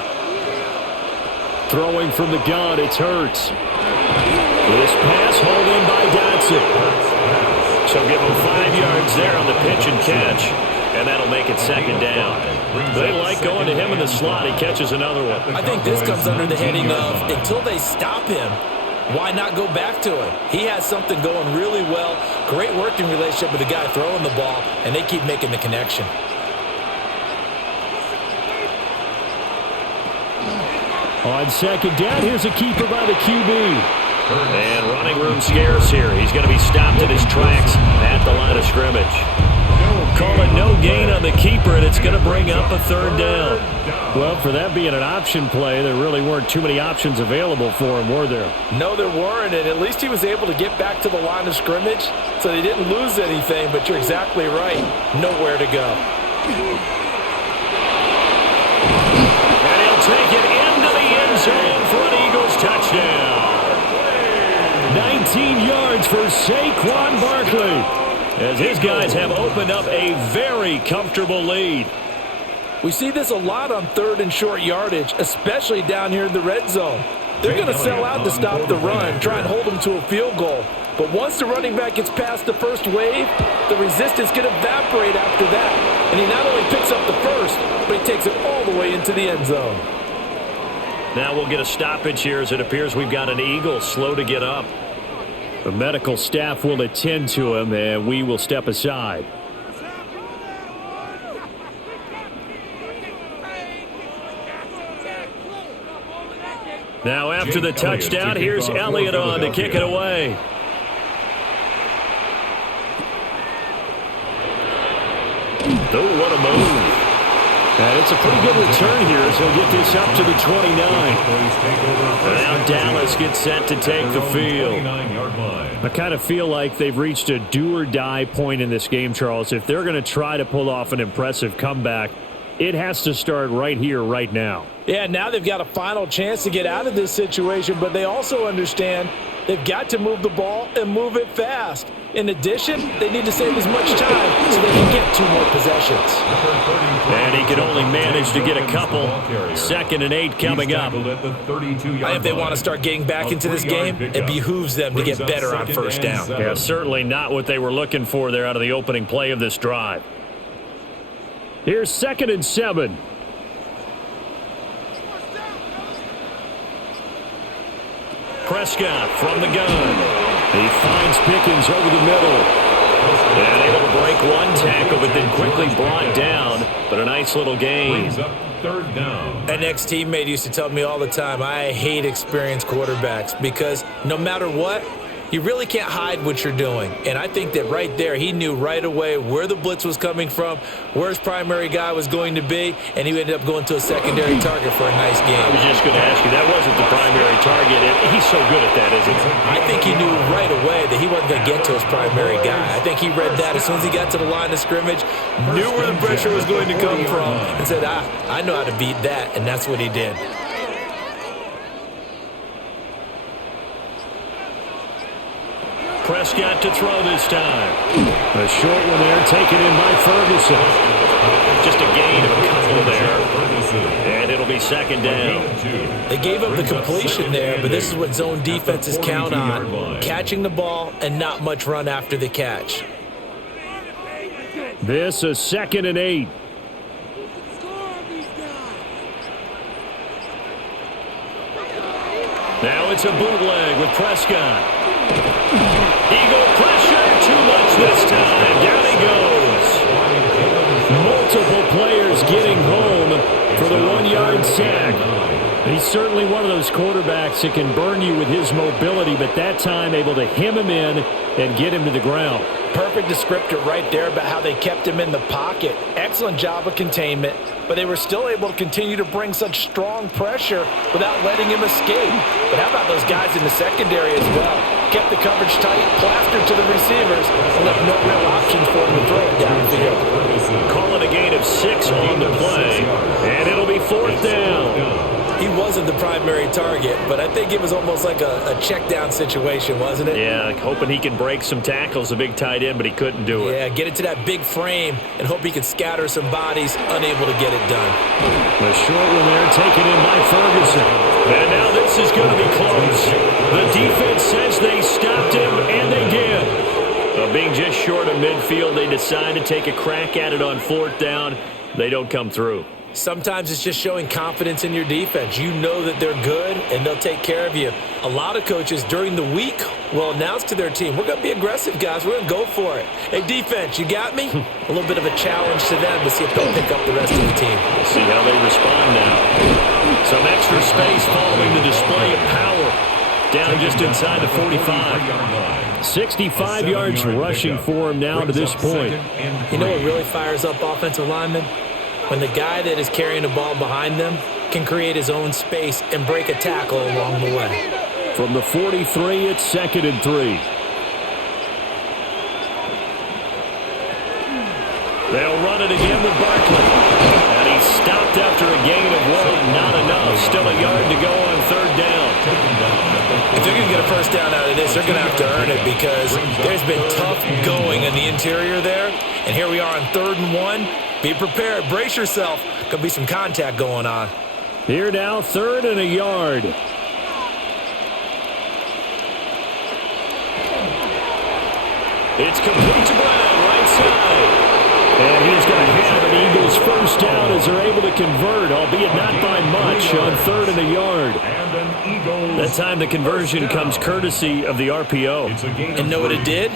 Throwing from the gun, it's Hurts. This pass hauled in by Dotson. So give him 5 yards there on the pitch and catch, and that'll make it 2nd down. They like going to him in the slot. He catches another one. I think this comes under the heading of until they stop him, why not go back to it? He has something going really well, great working relationship with the guy throwing the ball, and they keep making the connection. On 2nd down, here's a keeper by the QB. And running room scarce here. He's going to be stopped in his tracks at the line of scrimmage. Call it no gain on the keeper, and it's going to bring up a 3rd down. Well, for that being an option play, there really weren't too many options available for him, were there? No, there weren't, and at least he was able to get back to the line of scrimmage, so they didn't lose anything, but you're exactly right. Nowhere to go. And he'll take it into the end zone for an Eagles touchdown. 19 yards for Saquon Barkley, as his guys have opened up a very comfortable lead. We see this a lot on 3rd and short yardage, especially down here in the red zone. They're going to sell out to stop the run, try and hold them to a field goal. But once the running back gets past the first wave, the resistance can evaporate after that. And he not only picks up the first, but he takes it all the way into the end zone. Now we'll get a stoppage here as it appears we've got an Eagle slow to get up. The medical staff will attend to him, and we will step aside. Now after the touchdown, here's Elliott on to kick it away. Oh, what a move. And it's a pretty good return here, so he'll get this up to the 29. Now Dallas gets set to take the field. I kind of feel like they've reached a do-or-die point in this game, Charles. If they're going to try to pull off an impressive comeback, it has to start right here, right now. Yeah, now they've got a final chance to get out of this situation, but they also understand they've got to move the ball and move it fast. In addition, they need to save as much time so they can get 2 more possessions. And he can only manage to get a couple. 2nd and 8 coming up. If they want to start getting back into this game, it behooves them to get better on first down. Yeah, certainly not what they were looking for there out of the opening play of this drive. Here's 2nd and 7. Prescott from the gun. He finds Pickens over the middle. And able to break one tackle, but then quickly brought down. But a nice little gain. Third down. An ex-teammate used to tell me all the time, I hate experienced quarterbacks because no matter what, you really can't hide what you're doing. And I think that right there, he knew right away where the blitz was coming from, where his primary guy was going to be, and he ended up going to a secondary target for a nice game. I was just going to ask you, that wasn't the primary target. He's so good at that, isn't he? I think he knew right away that he wasn't going to get to his primary guy. I think he read that as soon as he got to the line of scrimmage, knew where the pressure was going to come from, and said, I know how to beat that, and that's what he did. Prescott to throw this time. A short one there, taken in by Ferguson. Just a gain of a couple there. And it'll be 2nd down. They gave up the completion there, but this is what zone defenses count on. Catching the ball and not much run after the catch. This is 2nd and 8. Now it's a bootleg with Prescott. Eagle pressure, too much this time. Down he goes. Multiple players getting home for the 1-yard sack. He's certainly one of those quarterbacks that can burn you with his mobility, but that time able to hem him in and get him to the ground. Perfect descriptor right there about how they kept him in the pocket. Excellent job of containment, but they were still able to continue to bring such strong pressure without letting him escape. But how about those guys in the secondary as well? Kept the coverage tight, plastered to the receivers, and left no real options for him to throw it downfield. Calling a gain of 6 on the play, and it'll be 4th down. He wasn't the primary target, but I think it was almost like a check down situation, wasn't it? Yeah, hoping he can break some tackles, a big tight end, but he couldn't do it. Yeah, get it to that big frame and hope he can scatter some bodies, unable to get it done. The short one there taken in by Ferguson. And now this is going to be close. The defense says they stopped him, and they did. Being just short of midfield, they decide to take a crack at it on 4th down. They don't come through. Sometimes it's just showing confidence in your defense. You know that they're good, and they'll take care of you. A lot of coaches during the week will announce to their team, we're going to be aggressive, guys. We're going to go for it. Hey, defense, you got me? A little bit of a challenge to them to see if they'll pick up the rest of the team. We'll see how they respond now. Some extra space following the display of power. Down just inside the 45. 65 yards rushing for him now to this point. You know what really fires up offensive linemen? When the guy that is carrying the ball behind them can create his own space and break a tackle along the way. From the 43, it's 2nd and 3. They'll run it again with Barkley. And he's stopped after a gain of 1. Not enough. Still a yard to go on 3rd down. If they're going to get a first down out of this, they're going to have to earn it because there's been tough going in the interior there. And here we are on 3rd and 1. Be prepared. Brace yourself. Could be some contact going on. Here now, 3rd and a yard. It's complete to Brown, right side. And he's going to have an Eagles first down as they're able to convert, albeit not by much, on 3rd and a yard. That time the conversion comes courtesy of the RPO. And know what it did?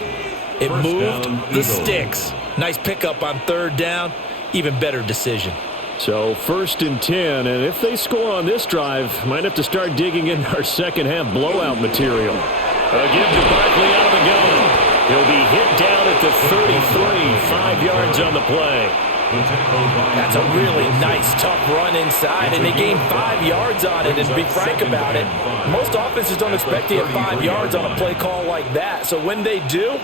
It moved the sticks. Nice pickup on 3rd down. Even better decision. So 1st and 10, and if they score on this drive, might have to start digging in our second half blowout material. A give to Barkley out of the gun. He'll be hit down at the 33, 5 yards on the play. That's a really nice, tough run inside, and they gained 5 yards on it. And to be frank about it, most offenses don't expect to get 5 yards on a play call like that. So when they do,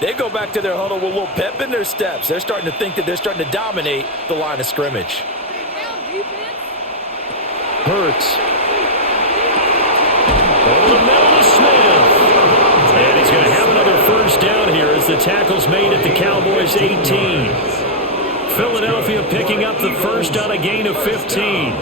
they go back to their huddle with a little pep in their steps. They're starting to think that they're starting to dominate the line of scrimmage. Hurts. Over the middle to Smith. And he's going to have another first first down here as the tackle's made at the Cowboys' 18. Philadelphia picking up the first on a gain of 15.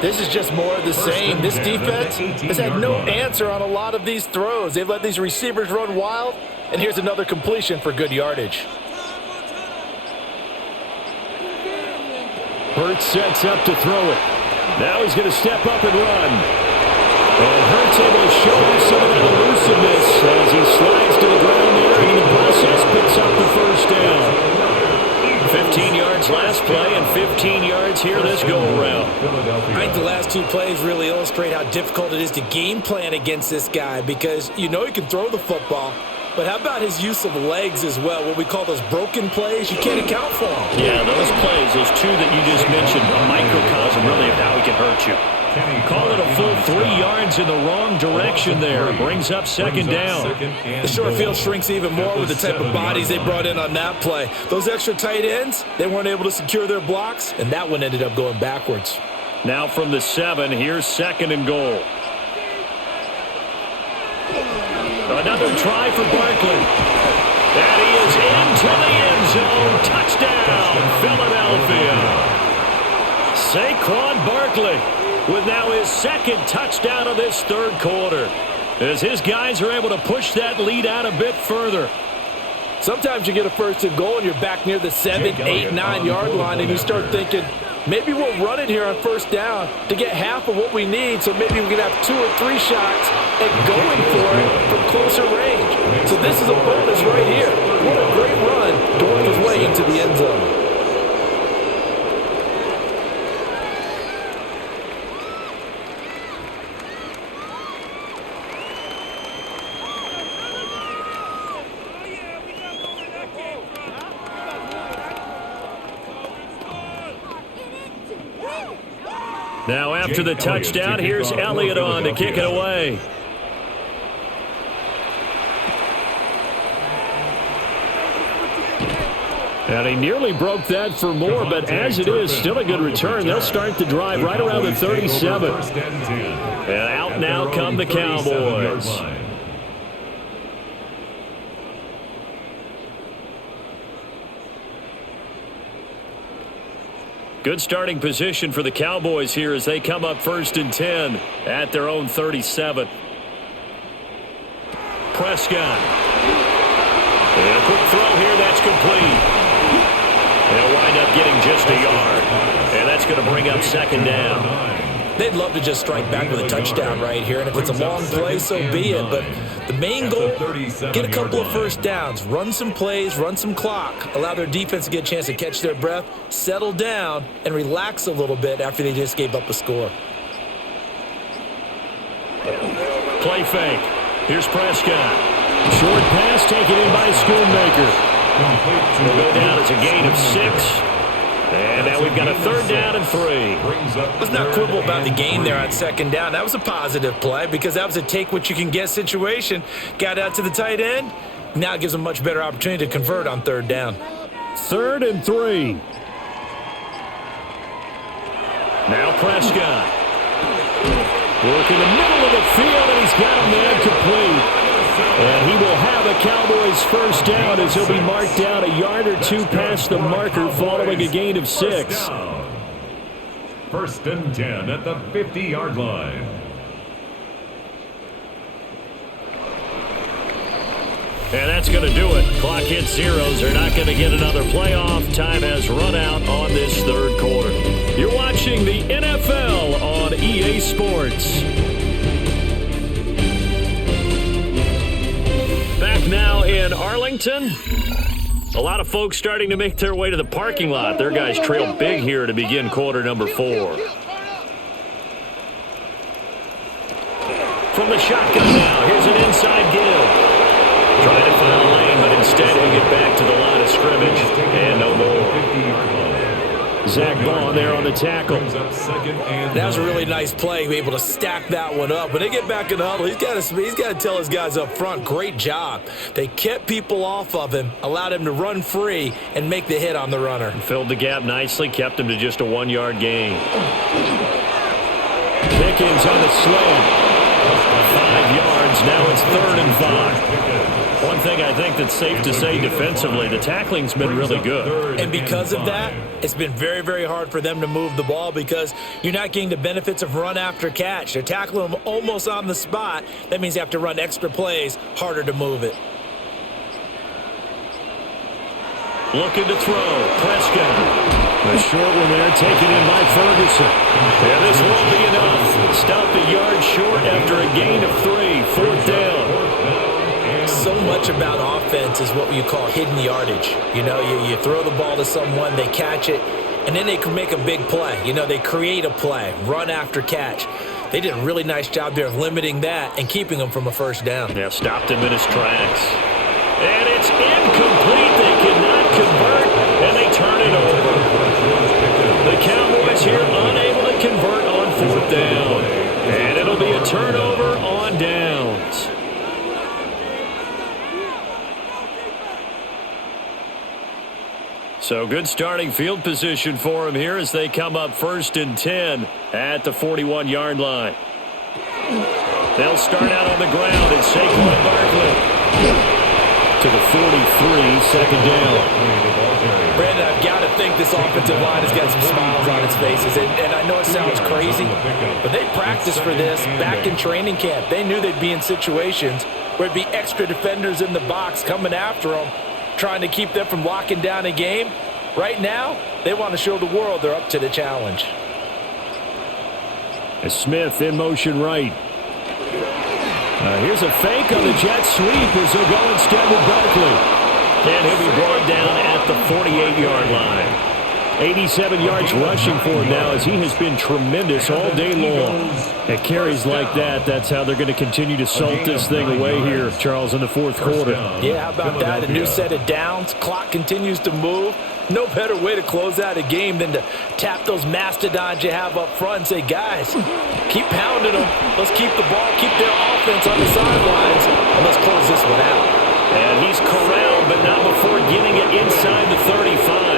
This is just more of the same. This defense has had no answer on a lot of these throws. They've let these receivers run wild, and here's another completion for good yardage. Hurts sets up to throw it. Now he's going to step up and run. And Hurts able to show off some of that elusiveness as he slides to the ground there, and in the process picks up the first down. 15 yards last play and 15 yards here this go-around. I think the last two plays really illustrate how difficult it is to game plan against this guy because you know he can throw the football, but how about his use of legs as well, what we call those broken plays? You can't account for them. Yeah, those plays, those two that you just mentioned, a microcosm really of how he can hurt you. Call it a full 3 yards in the wrong direction there. Brings up second down. The short field shrinks even more with the type of bodies they brought in on that play. Those extra tight ends, they weren't able to secure their blocks, and that one ended up going backwards. Now from the 7, here's second and goal. Another try for Barkley. And he is into the end zone. Touchdown, Philadelphia. Saquon Barkley with now his second touchdown of this third quarter, as his guys are able to push that lead out a bit further. Sometimes you get a first and goal and you're back near the 7, 8, 9 yard line and you start thinking, maybe we'll run it here on first down to get half of what we need, so maybe we can have 2 or 3 shots at going for it from closer range. So this is a bonus right here. What a great run to work his way into the end zone. Now after the touchdown, here's Elliott on to kick it away. And he nearly broke that for more, but as it is, still a good return. They'll start the drive right around the 37. And out now come the Cowboys. Good starting position for the Cowboys here as they come up first and 10 at their own 37. Prescott. And a quick throw here, that's complete. They'll wind up getting just a yard. And that's going to bring up second down. They'd love to just strike back with a touchdown right here, and if it's a long play, so be it. But the main goal, get a couple of first downs, run some plays, run some clock, allow their defense to get a chance to catch their breath, settle down, and relax a little bit after they just gave up a score. Play fake. Here's Prescott. Short pass taken in by Schoonmaker. Will go down as a gain of 6. And now we've got a third down and 3. Let's not quibble about the game there on second down. That was a positive play because that was a take-what-you-can-get situation. Got out to the tight end. Now it gives them a much better opportunity to convert on third down. 3rd and 3. Now Prescott. Work in the middle of the field, and he's got him there complete. And he will have a Cowboys first down as he'll be marked down a yard or 2 past the marker following a gain of 6. First and 10 at the 50-yard line. And that's going to do it. Clock hits zeros. They're not going to get another playoff. Time has run out on this third quarter. You're watching the NFL on EA Sports. Back now in Arlington. A lot of folks starting to make their way to the parking lot. Their guys trail big here to begin quarter number 4. From the shotgun now, here's an inside give. Trying to find a lane, but instead he'll get back to the line of scrimmage. And no more. Zach Bond there on the tackle. That was a really nice play, able to stack that one up. When they get back in the huddle, he's got to tell his guys up front, great job. They kept people off of him, allowed him to run free, and make the hit on the runner. Filled the gap nicely, kept him to just a 1-yard gain. Pickens on the slant. 5 yards, now it's 3rd and 5. One thing I think that's safe to say defensively, the tackling's been really good. And because of that, it's been very, very hard for them to move the ball because you're not getting the benefits of run after catch. They're tackling them almost on the spot. That means you have to run extra plays, harder to move it. Looking to throw. Prescott. A short one there, taken in by Ferguson. And this won't be enough. Stopped a yard short after a gain of 3. Fourth down. So much about offense is what you call hidden yardage. You know, you throw the ball to someone, they catch it, and then they can make a big play. You know, they create a play, run after catch. They did a really nice job there of limiting that and keeping them from a first down. Yeah, stopped him in his tracks. And it's incomplete. They could not convert, and they turn it over. The Cowboys here unable to convert on fourth down. And it'll be a turnover on downs. So good starting field position for them here as they come up 1st and 10 at the 41-yard line. They'll start out on the ground. It's Saquon Barkley to the 43, second down. Brandon, I've got to think this offensive line has got some smiles on its faces. And I know it sounds crazy, but they practiced for this back in training camp. They knew they'd be in situations where it'd be extra defenders in the box coming after them, trying to keep them from locking down a game. Right now, they want to show the world they're up to the challenge. Smith in motion right. Here's a fake on the jet sweep as he'll go instead with Barkley. And he'll be brought down at the 48-yard line. 87 yards rushing for him now as he has been tremendous all day long. At carries like that, that's how they're going to continue to salt this thing away here, Charles, in the fourth quarter. Yeah, how about that? A new set of downs. Clock continues to move. No better way to close out a game than to tap those mastodons you have up front and say, guys, keep pounding them. Let's keep the ball, keep their offense on the sidelines, and let's close this one out. And he's corralled, but not before getting it inside the 35.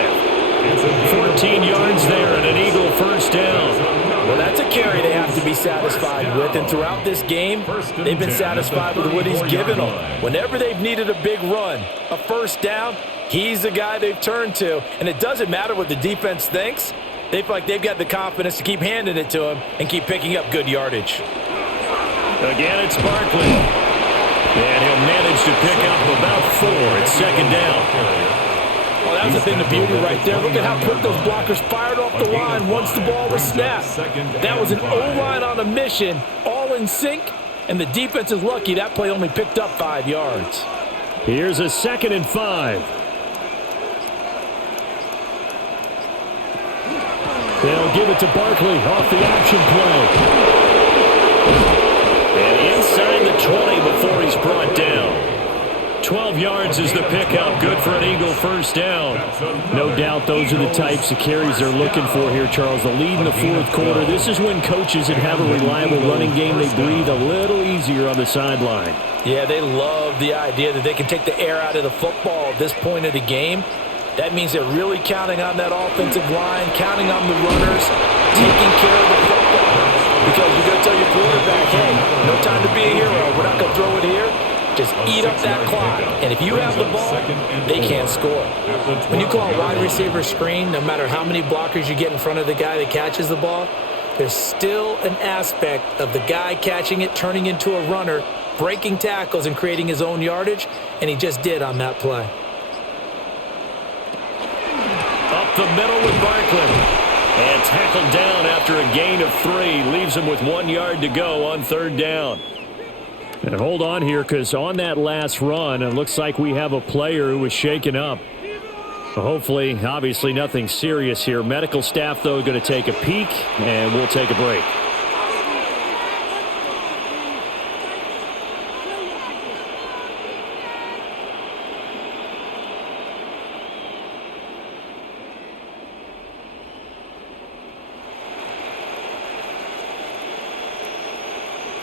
14 yards there and an Eagle first down. Well, that's a carry they have to be satisfied with. And throughout this game, they've been satisfied with what he's given them. Whenever they've needed a big run, a first down, he's the guy they've turned to. And it doesn't matter what the defense thinks. They feel like they've got the confidence to keep handing it to him and keep picking up good yardage. Again, it's Barkley. And he'll manage to pick up about 4. It's second down. Well, that was the thing, the beauty right there. Look at how quick those blockers fired off the line once the ball was snapped. That was an O-line on a mission, all in sync, and the defense is lucky that play only picked up 5 yards. Here's a 2nd and 5. They'll give it to Barkley off the option play. And inside the 20 before he's brought down. 12 yards is the pickup. Good for an Eagle first down. No doubt those are the types of carries they're looking for here, Charles. The lead in the fourth quarter. This is when coaches that have a reliable running game, they breathe a little easier on the sideline. Yeah, they love the idea that they can take the air out of the football at this point of the game. That means they're really counting on that offensive line, counting on the runners, taking care of the football. Because you're going to tell your quarterback, hey, no time to be a hero. We're not going to throw it here. Just eat up that clock. And if you have the ball, they can't score. When you call a wide receiver screen, no matter how many blockers you get in front of the guy that catches the ball, there's still an aspect of the guy catching it, turning into a runner, breaking tackles and creating his own yardage, and he just did on that play. Up the middle with Barkley. And tackled down after a gain of 3. Leaves him with 1 yard to go on third down. And hold on here, because on that last run, it looks like we have a player who was shaken up. So hopefully, obviously, nothing serious here. Medical staff, though, going to take a peek, and we'll take a break.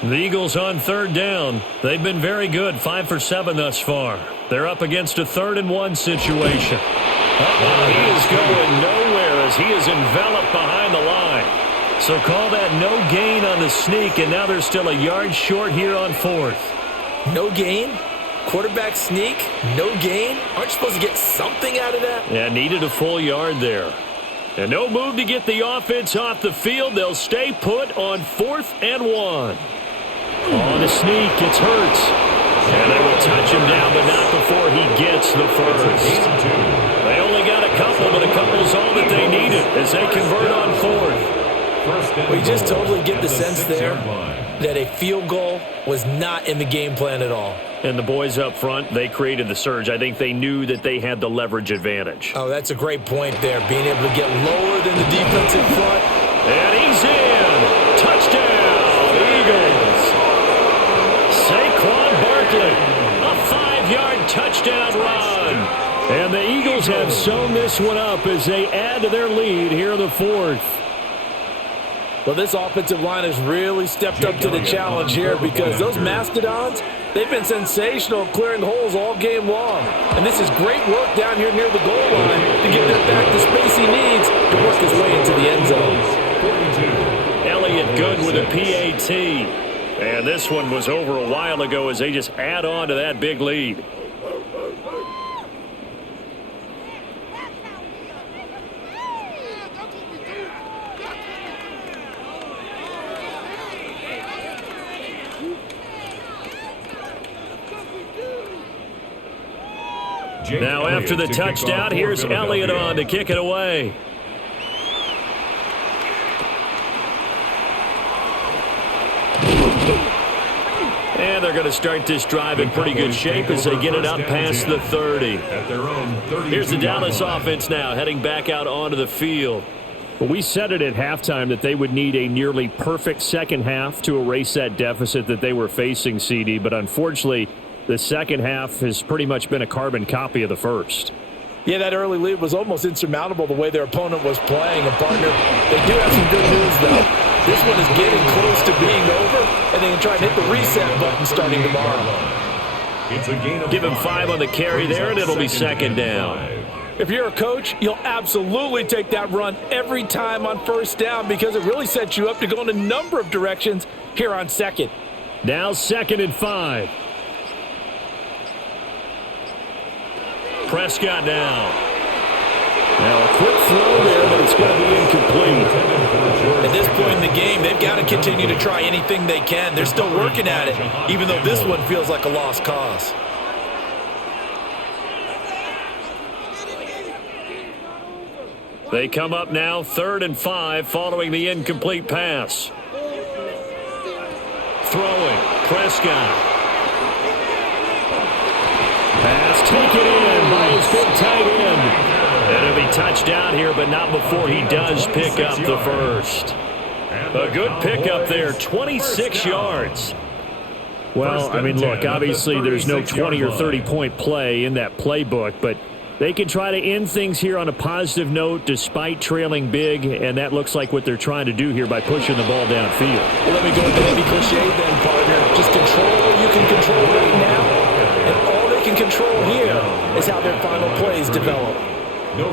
The Eagles on third down. They've been very good, 5 for 7 thus far. They're up against a 3rd and 1 situation. He is going nowhere as he is enveloped behind the line. So call that no gain on the sneak, and now they're still a yard short here on 4th. No gain? Quarterback sneak, no gain. Aren't you supposed to get something out of that? Yeah, needed a full yard there. And no move to get the offense off the field. They'll stay put on 4th and 1. On the sneak, it's Hurts. And they will touch him down, but not before he gets the first. They only got a couple, but a couple's all that they needed as they convert on 4th. We just totally get the sense there that a field goal was not in the game plan at all. And the boys up front, they created the surge. I think they knew that they had the leverage advantage. Oh, that's a great point there, being able to get lower than the defensive front. And he's in. Touchdown, Eagles. Saquon Barkley, a 5-yard touchdown run. And the Eagles have sewn this one up as they add to their lead here in the 4th. Well, this offensive line has really stepped up to the challenge here because those Mastodons, they've been sensational clearing holes all game long. And this is great work down here near the goal line to get them back the space he needs to work his way into the end zone. Elliott good with a PAT. And this one was over a while ago as they just add on to that big lead. Now after the touchdown, here's Elliott on to kick it away. And they're going to start this drive in pretty good shape as they get it up past the 30. Here's the Dallas offense now heading back out onto the field. Well, we said it at halftime that they would need a nearly perfect second half to erase that deficit that they were facing, CD, but unfortunately the second half has pretty much been a carbon copy of the first. Yeah, that early lead was almost insurmountable the way their opponent was playing. And, partner, they do have some good news, though. This one is getting close to being over, and they can try and hit the reset button starting tomorrow. Give him 5 on the carry there, and it'll be second down. If you're a coach, you'll absolutely take that run every time on first down because it really sets you up to go in a number of directions here on second. Now 2nd and 5. Prescott now. Now a quick throw there, but it's going to be incomplete. At this point in the game, they've got to continue to try anything they can. They're still working at it, even though this one feels like a lost cause. They come up now 3rd and 5 following the incomplete pass. Throwing, Prescott. Pass taken in by his big tight end. And it'll be touchdown here, but not before he does pick up the first. A good pickup there, 26 yards. Well, I mean, look, obviously there's no 20 or 30-point play in that playbook, but they can try to end things here on a positive note despite trailing big, and that looks like what they're trying to do here by pushing the ball downfield. Well, let me go with the heavy cliche then, partner. Just control what you can control right now, and all they can control here is how their final plays develop. No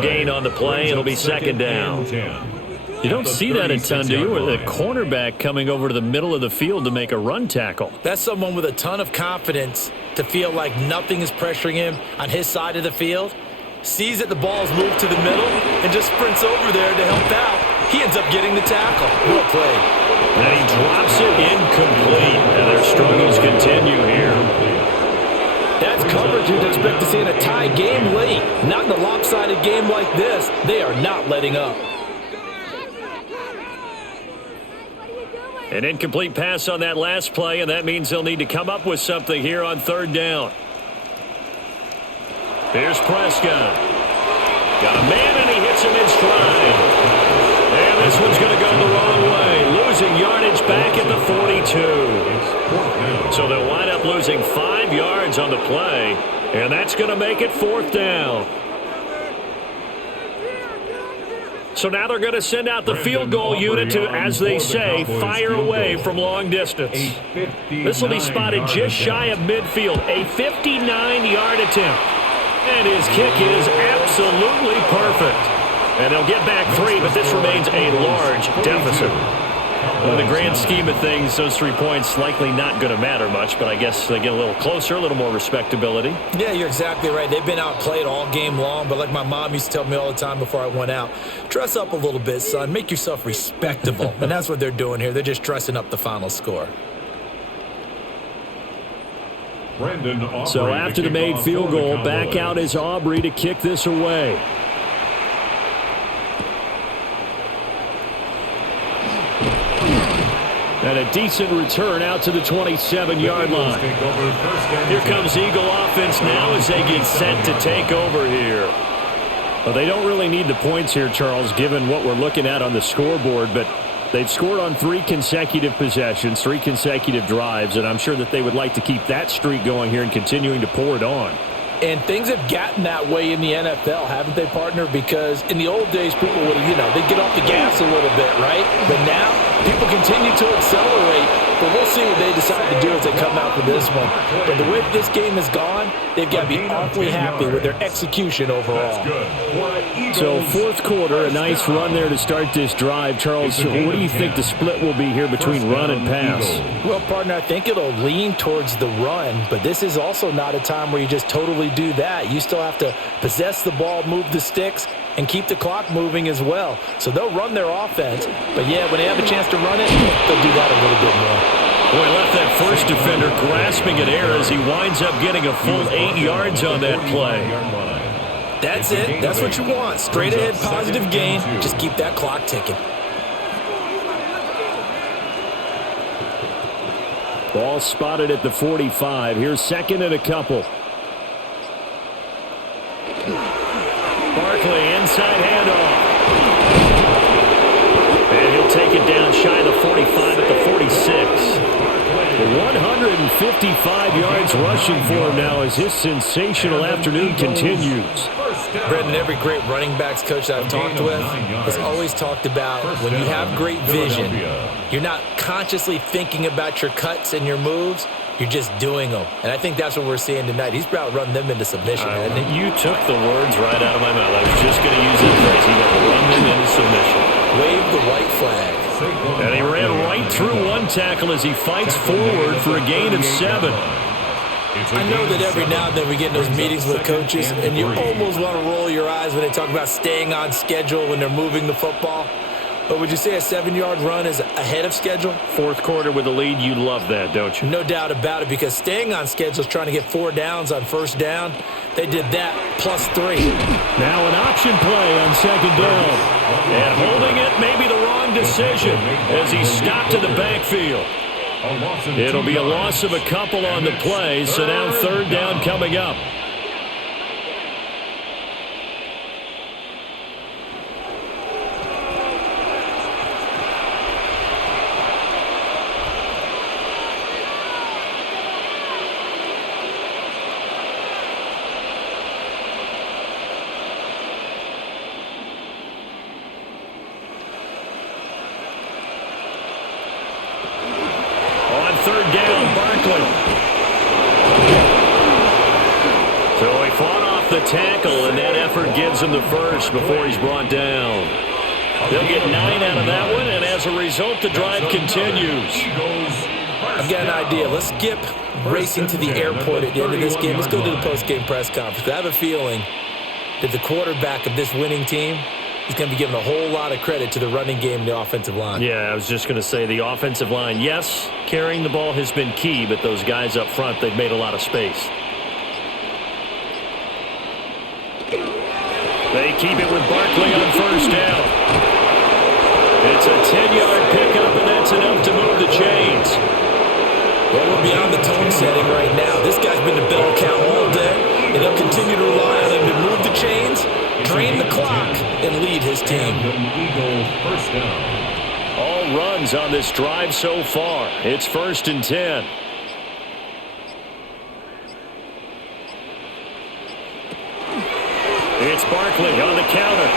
gain on the play. It'll be second down. You don't see that a ton, do you? With a cornerback coming over to the middle of the field to make a run tackle. That's someone with a ton of confidence to feel like nothing is pressuring him on his side of the field. Sees that the ball's moved to the middle and just sprints over there to help out. He ends up getting the tackle. Well played. And he drops it incomplete. And their struggles continue here. That's coverage you'd expect to see in a tie game late. Not in a lopsided game like this. They are not letting up. An incomplete pass on that last play, and that means they'll need to come up with something here on 3rd down. Here's Prescott. Got a man, and he hits him in stride. And this one's going to go the wrong way. Losing yardage back at the 42. So they'll wind up losing 5 yards on the play, and that's going to make it 4th down. So now they're going to send out the field goal unit to, as they say, fire away from long distance. This will be spotted just shy of midfield, a 59-yard attempt. And his kick is absolutely perfect. And they'll get back 3, but this remains a large deficit. Well, in the grand scheme of things, those 3 points likely not going to matter much, but I guess they get a little closer, a little more respectability. Yeah, you're exactly right. They've been outplayed all game long, but like my mom used to tell me all the time before I went out, dress up a little bit, son. Make yourself respectable. And that's what they're doing here. They're just dressing up the final score. So after the made field goal, back out is Aubrey to kick this away. And a decent return out to the 27-yard line. Here comes Eagle offense now as they get set to take over here. Well, they don't really need the points here, Charles, given what we're looking at on the scoreboard, but they've scored on 3 consecutive possessions, 3 consecutive drives, and I'm sure that they would like to keep that streak going here and continuing to pour it on. And things have gotten that way in the NFL, haven't they, partner? Because in the old days, people would, they'd get off the gas a little bit, right? But now, people continue to accelerate. But we'll see what they decide to do as they come out for this one. But the way this game has gone, they've got to be awfully happy with their execution overall. So, fourth quarter, a nice run there to start this drive. Charles, what do you think the split will be here between run and pass? Well, partner, I think it'll lean towards the run, but this is also not a time where you just totally do that. You still have to possess the ball, move the sticks, and keep the clock moving as well. So they'll run their offense, but yeah, when they have a chance to run it, they'll do that a little bit more. Boy, left that first defender grasping at air as he winds up getting a full 8 yards on that play. That's it. That's what you want. Straight ahead, positive gain. Just keep that clock ticking. Ball spotted at the 45. Here's second and a couple. Barkley, inside handoff. And he'll take it down shy of the 45 at the 46. 155 yards rushing for him now as his sensational afternoon continues. Brendan, every great running backs coach that I've talked with has always talked about when you have great vision, you're not consciously thinking about your cuts and your moves. You're just doing them. And I think that's what we're seeing tonight. He's about running them into submission, hasn't he? You took the words right out of my mouth. I was just going to use that phrase. He will run them into submission. Wave the white flag. And he ran right through one tackle as he fights forward for a gain of 7. I know that every now and then we get in those meetings with coaches, and you almost want to roll your eyes when they talk about staying on schedule when they're moving the football. But would you say a 7-yard run is ahead of schedule? Fourth quarter with a lead, you love that, don't you? No doubt about it, because staying on schedule is trying to get 4 downs on first down. They did that plus 3. Now an option play on second down. And holding it may be the wrong decision as he stopped in the backfield. It'll be a loss of a couple on the play, so now third down coming up. Third down, Barkley. So he fought off the tackle, and that effort gives him the first before he's brought down. They'll get 9 out of that one, and as a result, the drive continues. I've got an idea. Let's skip racing to the airport at the end of this game. Let's go to the post-game press conference. I have a feeling that the quarterback of this winning team is going to be given a whole lot of credit to the running game and the offensive line. Yeah, I was just going to say the offensive line, yes, carrying the ball has been key, but those guys up front, they've made a lot of space. They keep it with Barkley on first down. It's a 10-yard pickup, and that's enough to move the chains. Well, we're beyond the tone setting right now. This guy's been the bell cow all day, and they'll continue to rely on him to move the chains, drain the clock, and lead his team. All runs on this drive so far. It's 1st and 10. It's Barkley on the counter.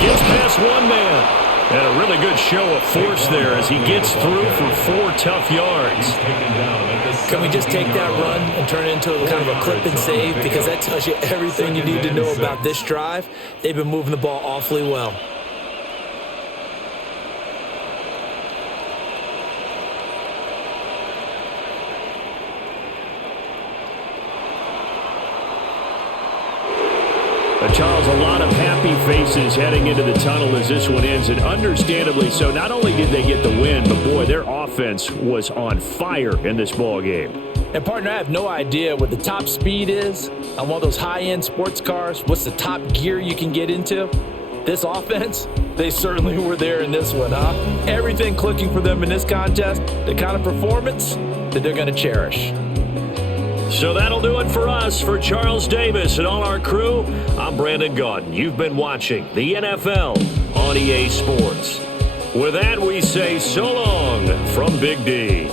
Gets past one man. And a really good show of force there as he gets through for 4 tough yards. Can we just take that run and turn it into kind of a clip and save? Because that tells you everything you need to know about this drive. They've been moving the ball awfully well. Charles, a lot of happy faces heading into the tunnel as this one ends, and understandably so. Not only did they get the win, but boy, their offense was on fire in this ball game. And partner, I have no idea what the top speed is on one of those high-end sports cars. What's the top gear you can get into? This offense, they certainly were there in this one, huh? Everything clicking for them in this contest, the kind of performance that they're going to cherish. So that'll do it for us. For Charles Davis and all our crew, I'm Brandon Gaudin. You've been watching the NFL on EA Sports. With that, we say so long from Big D.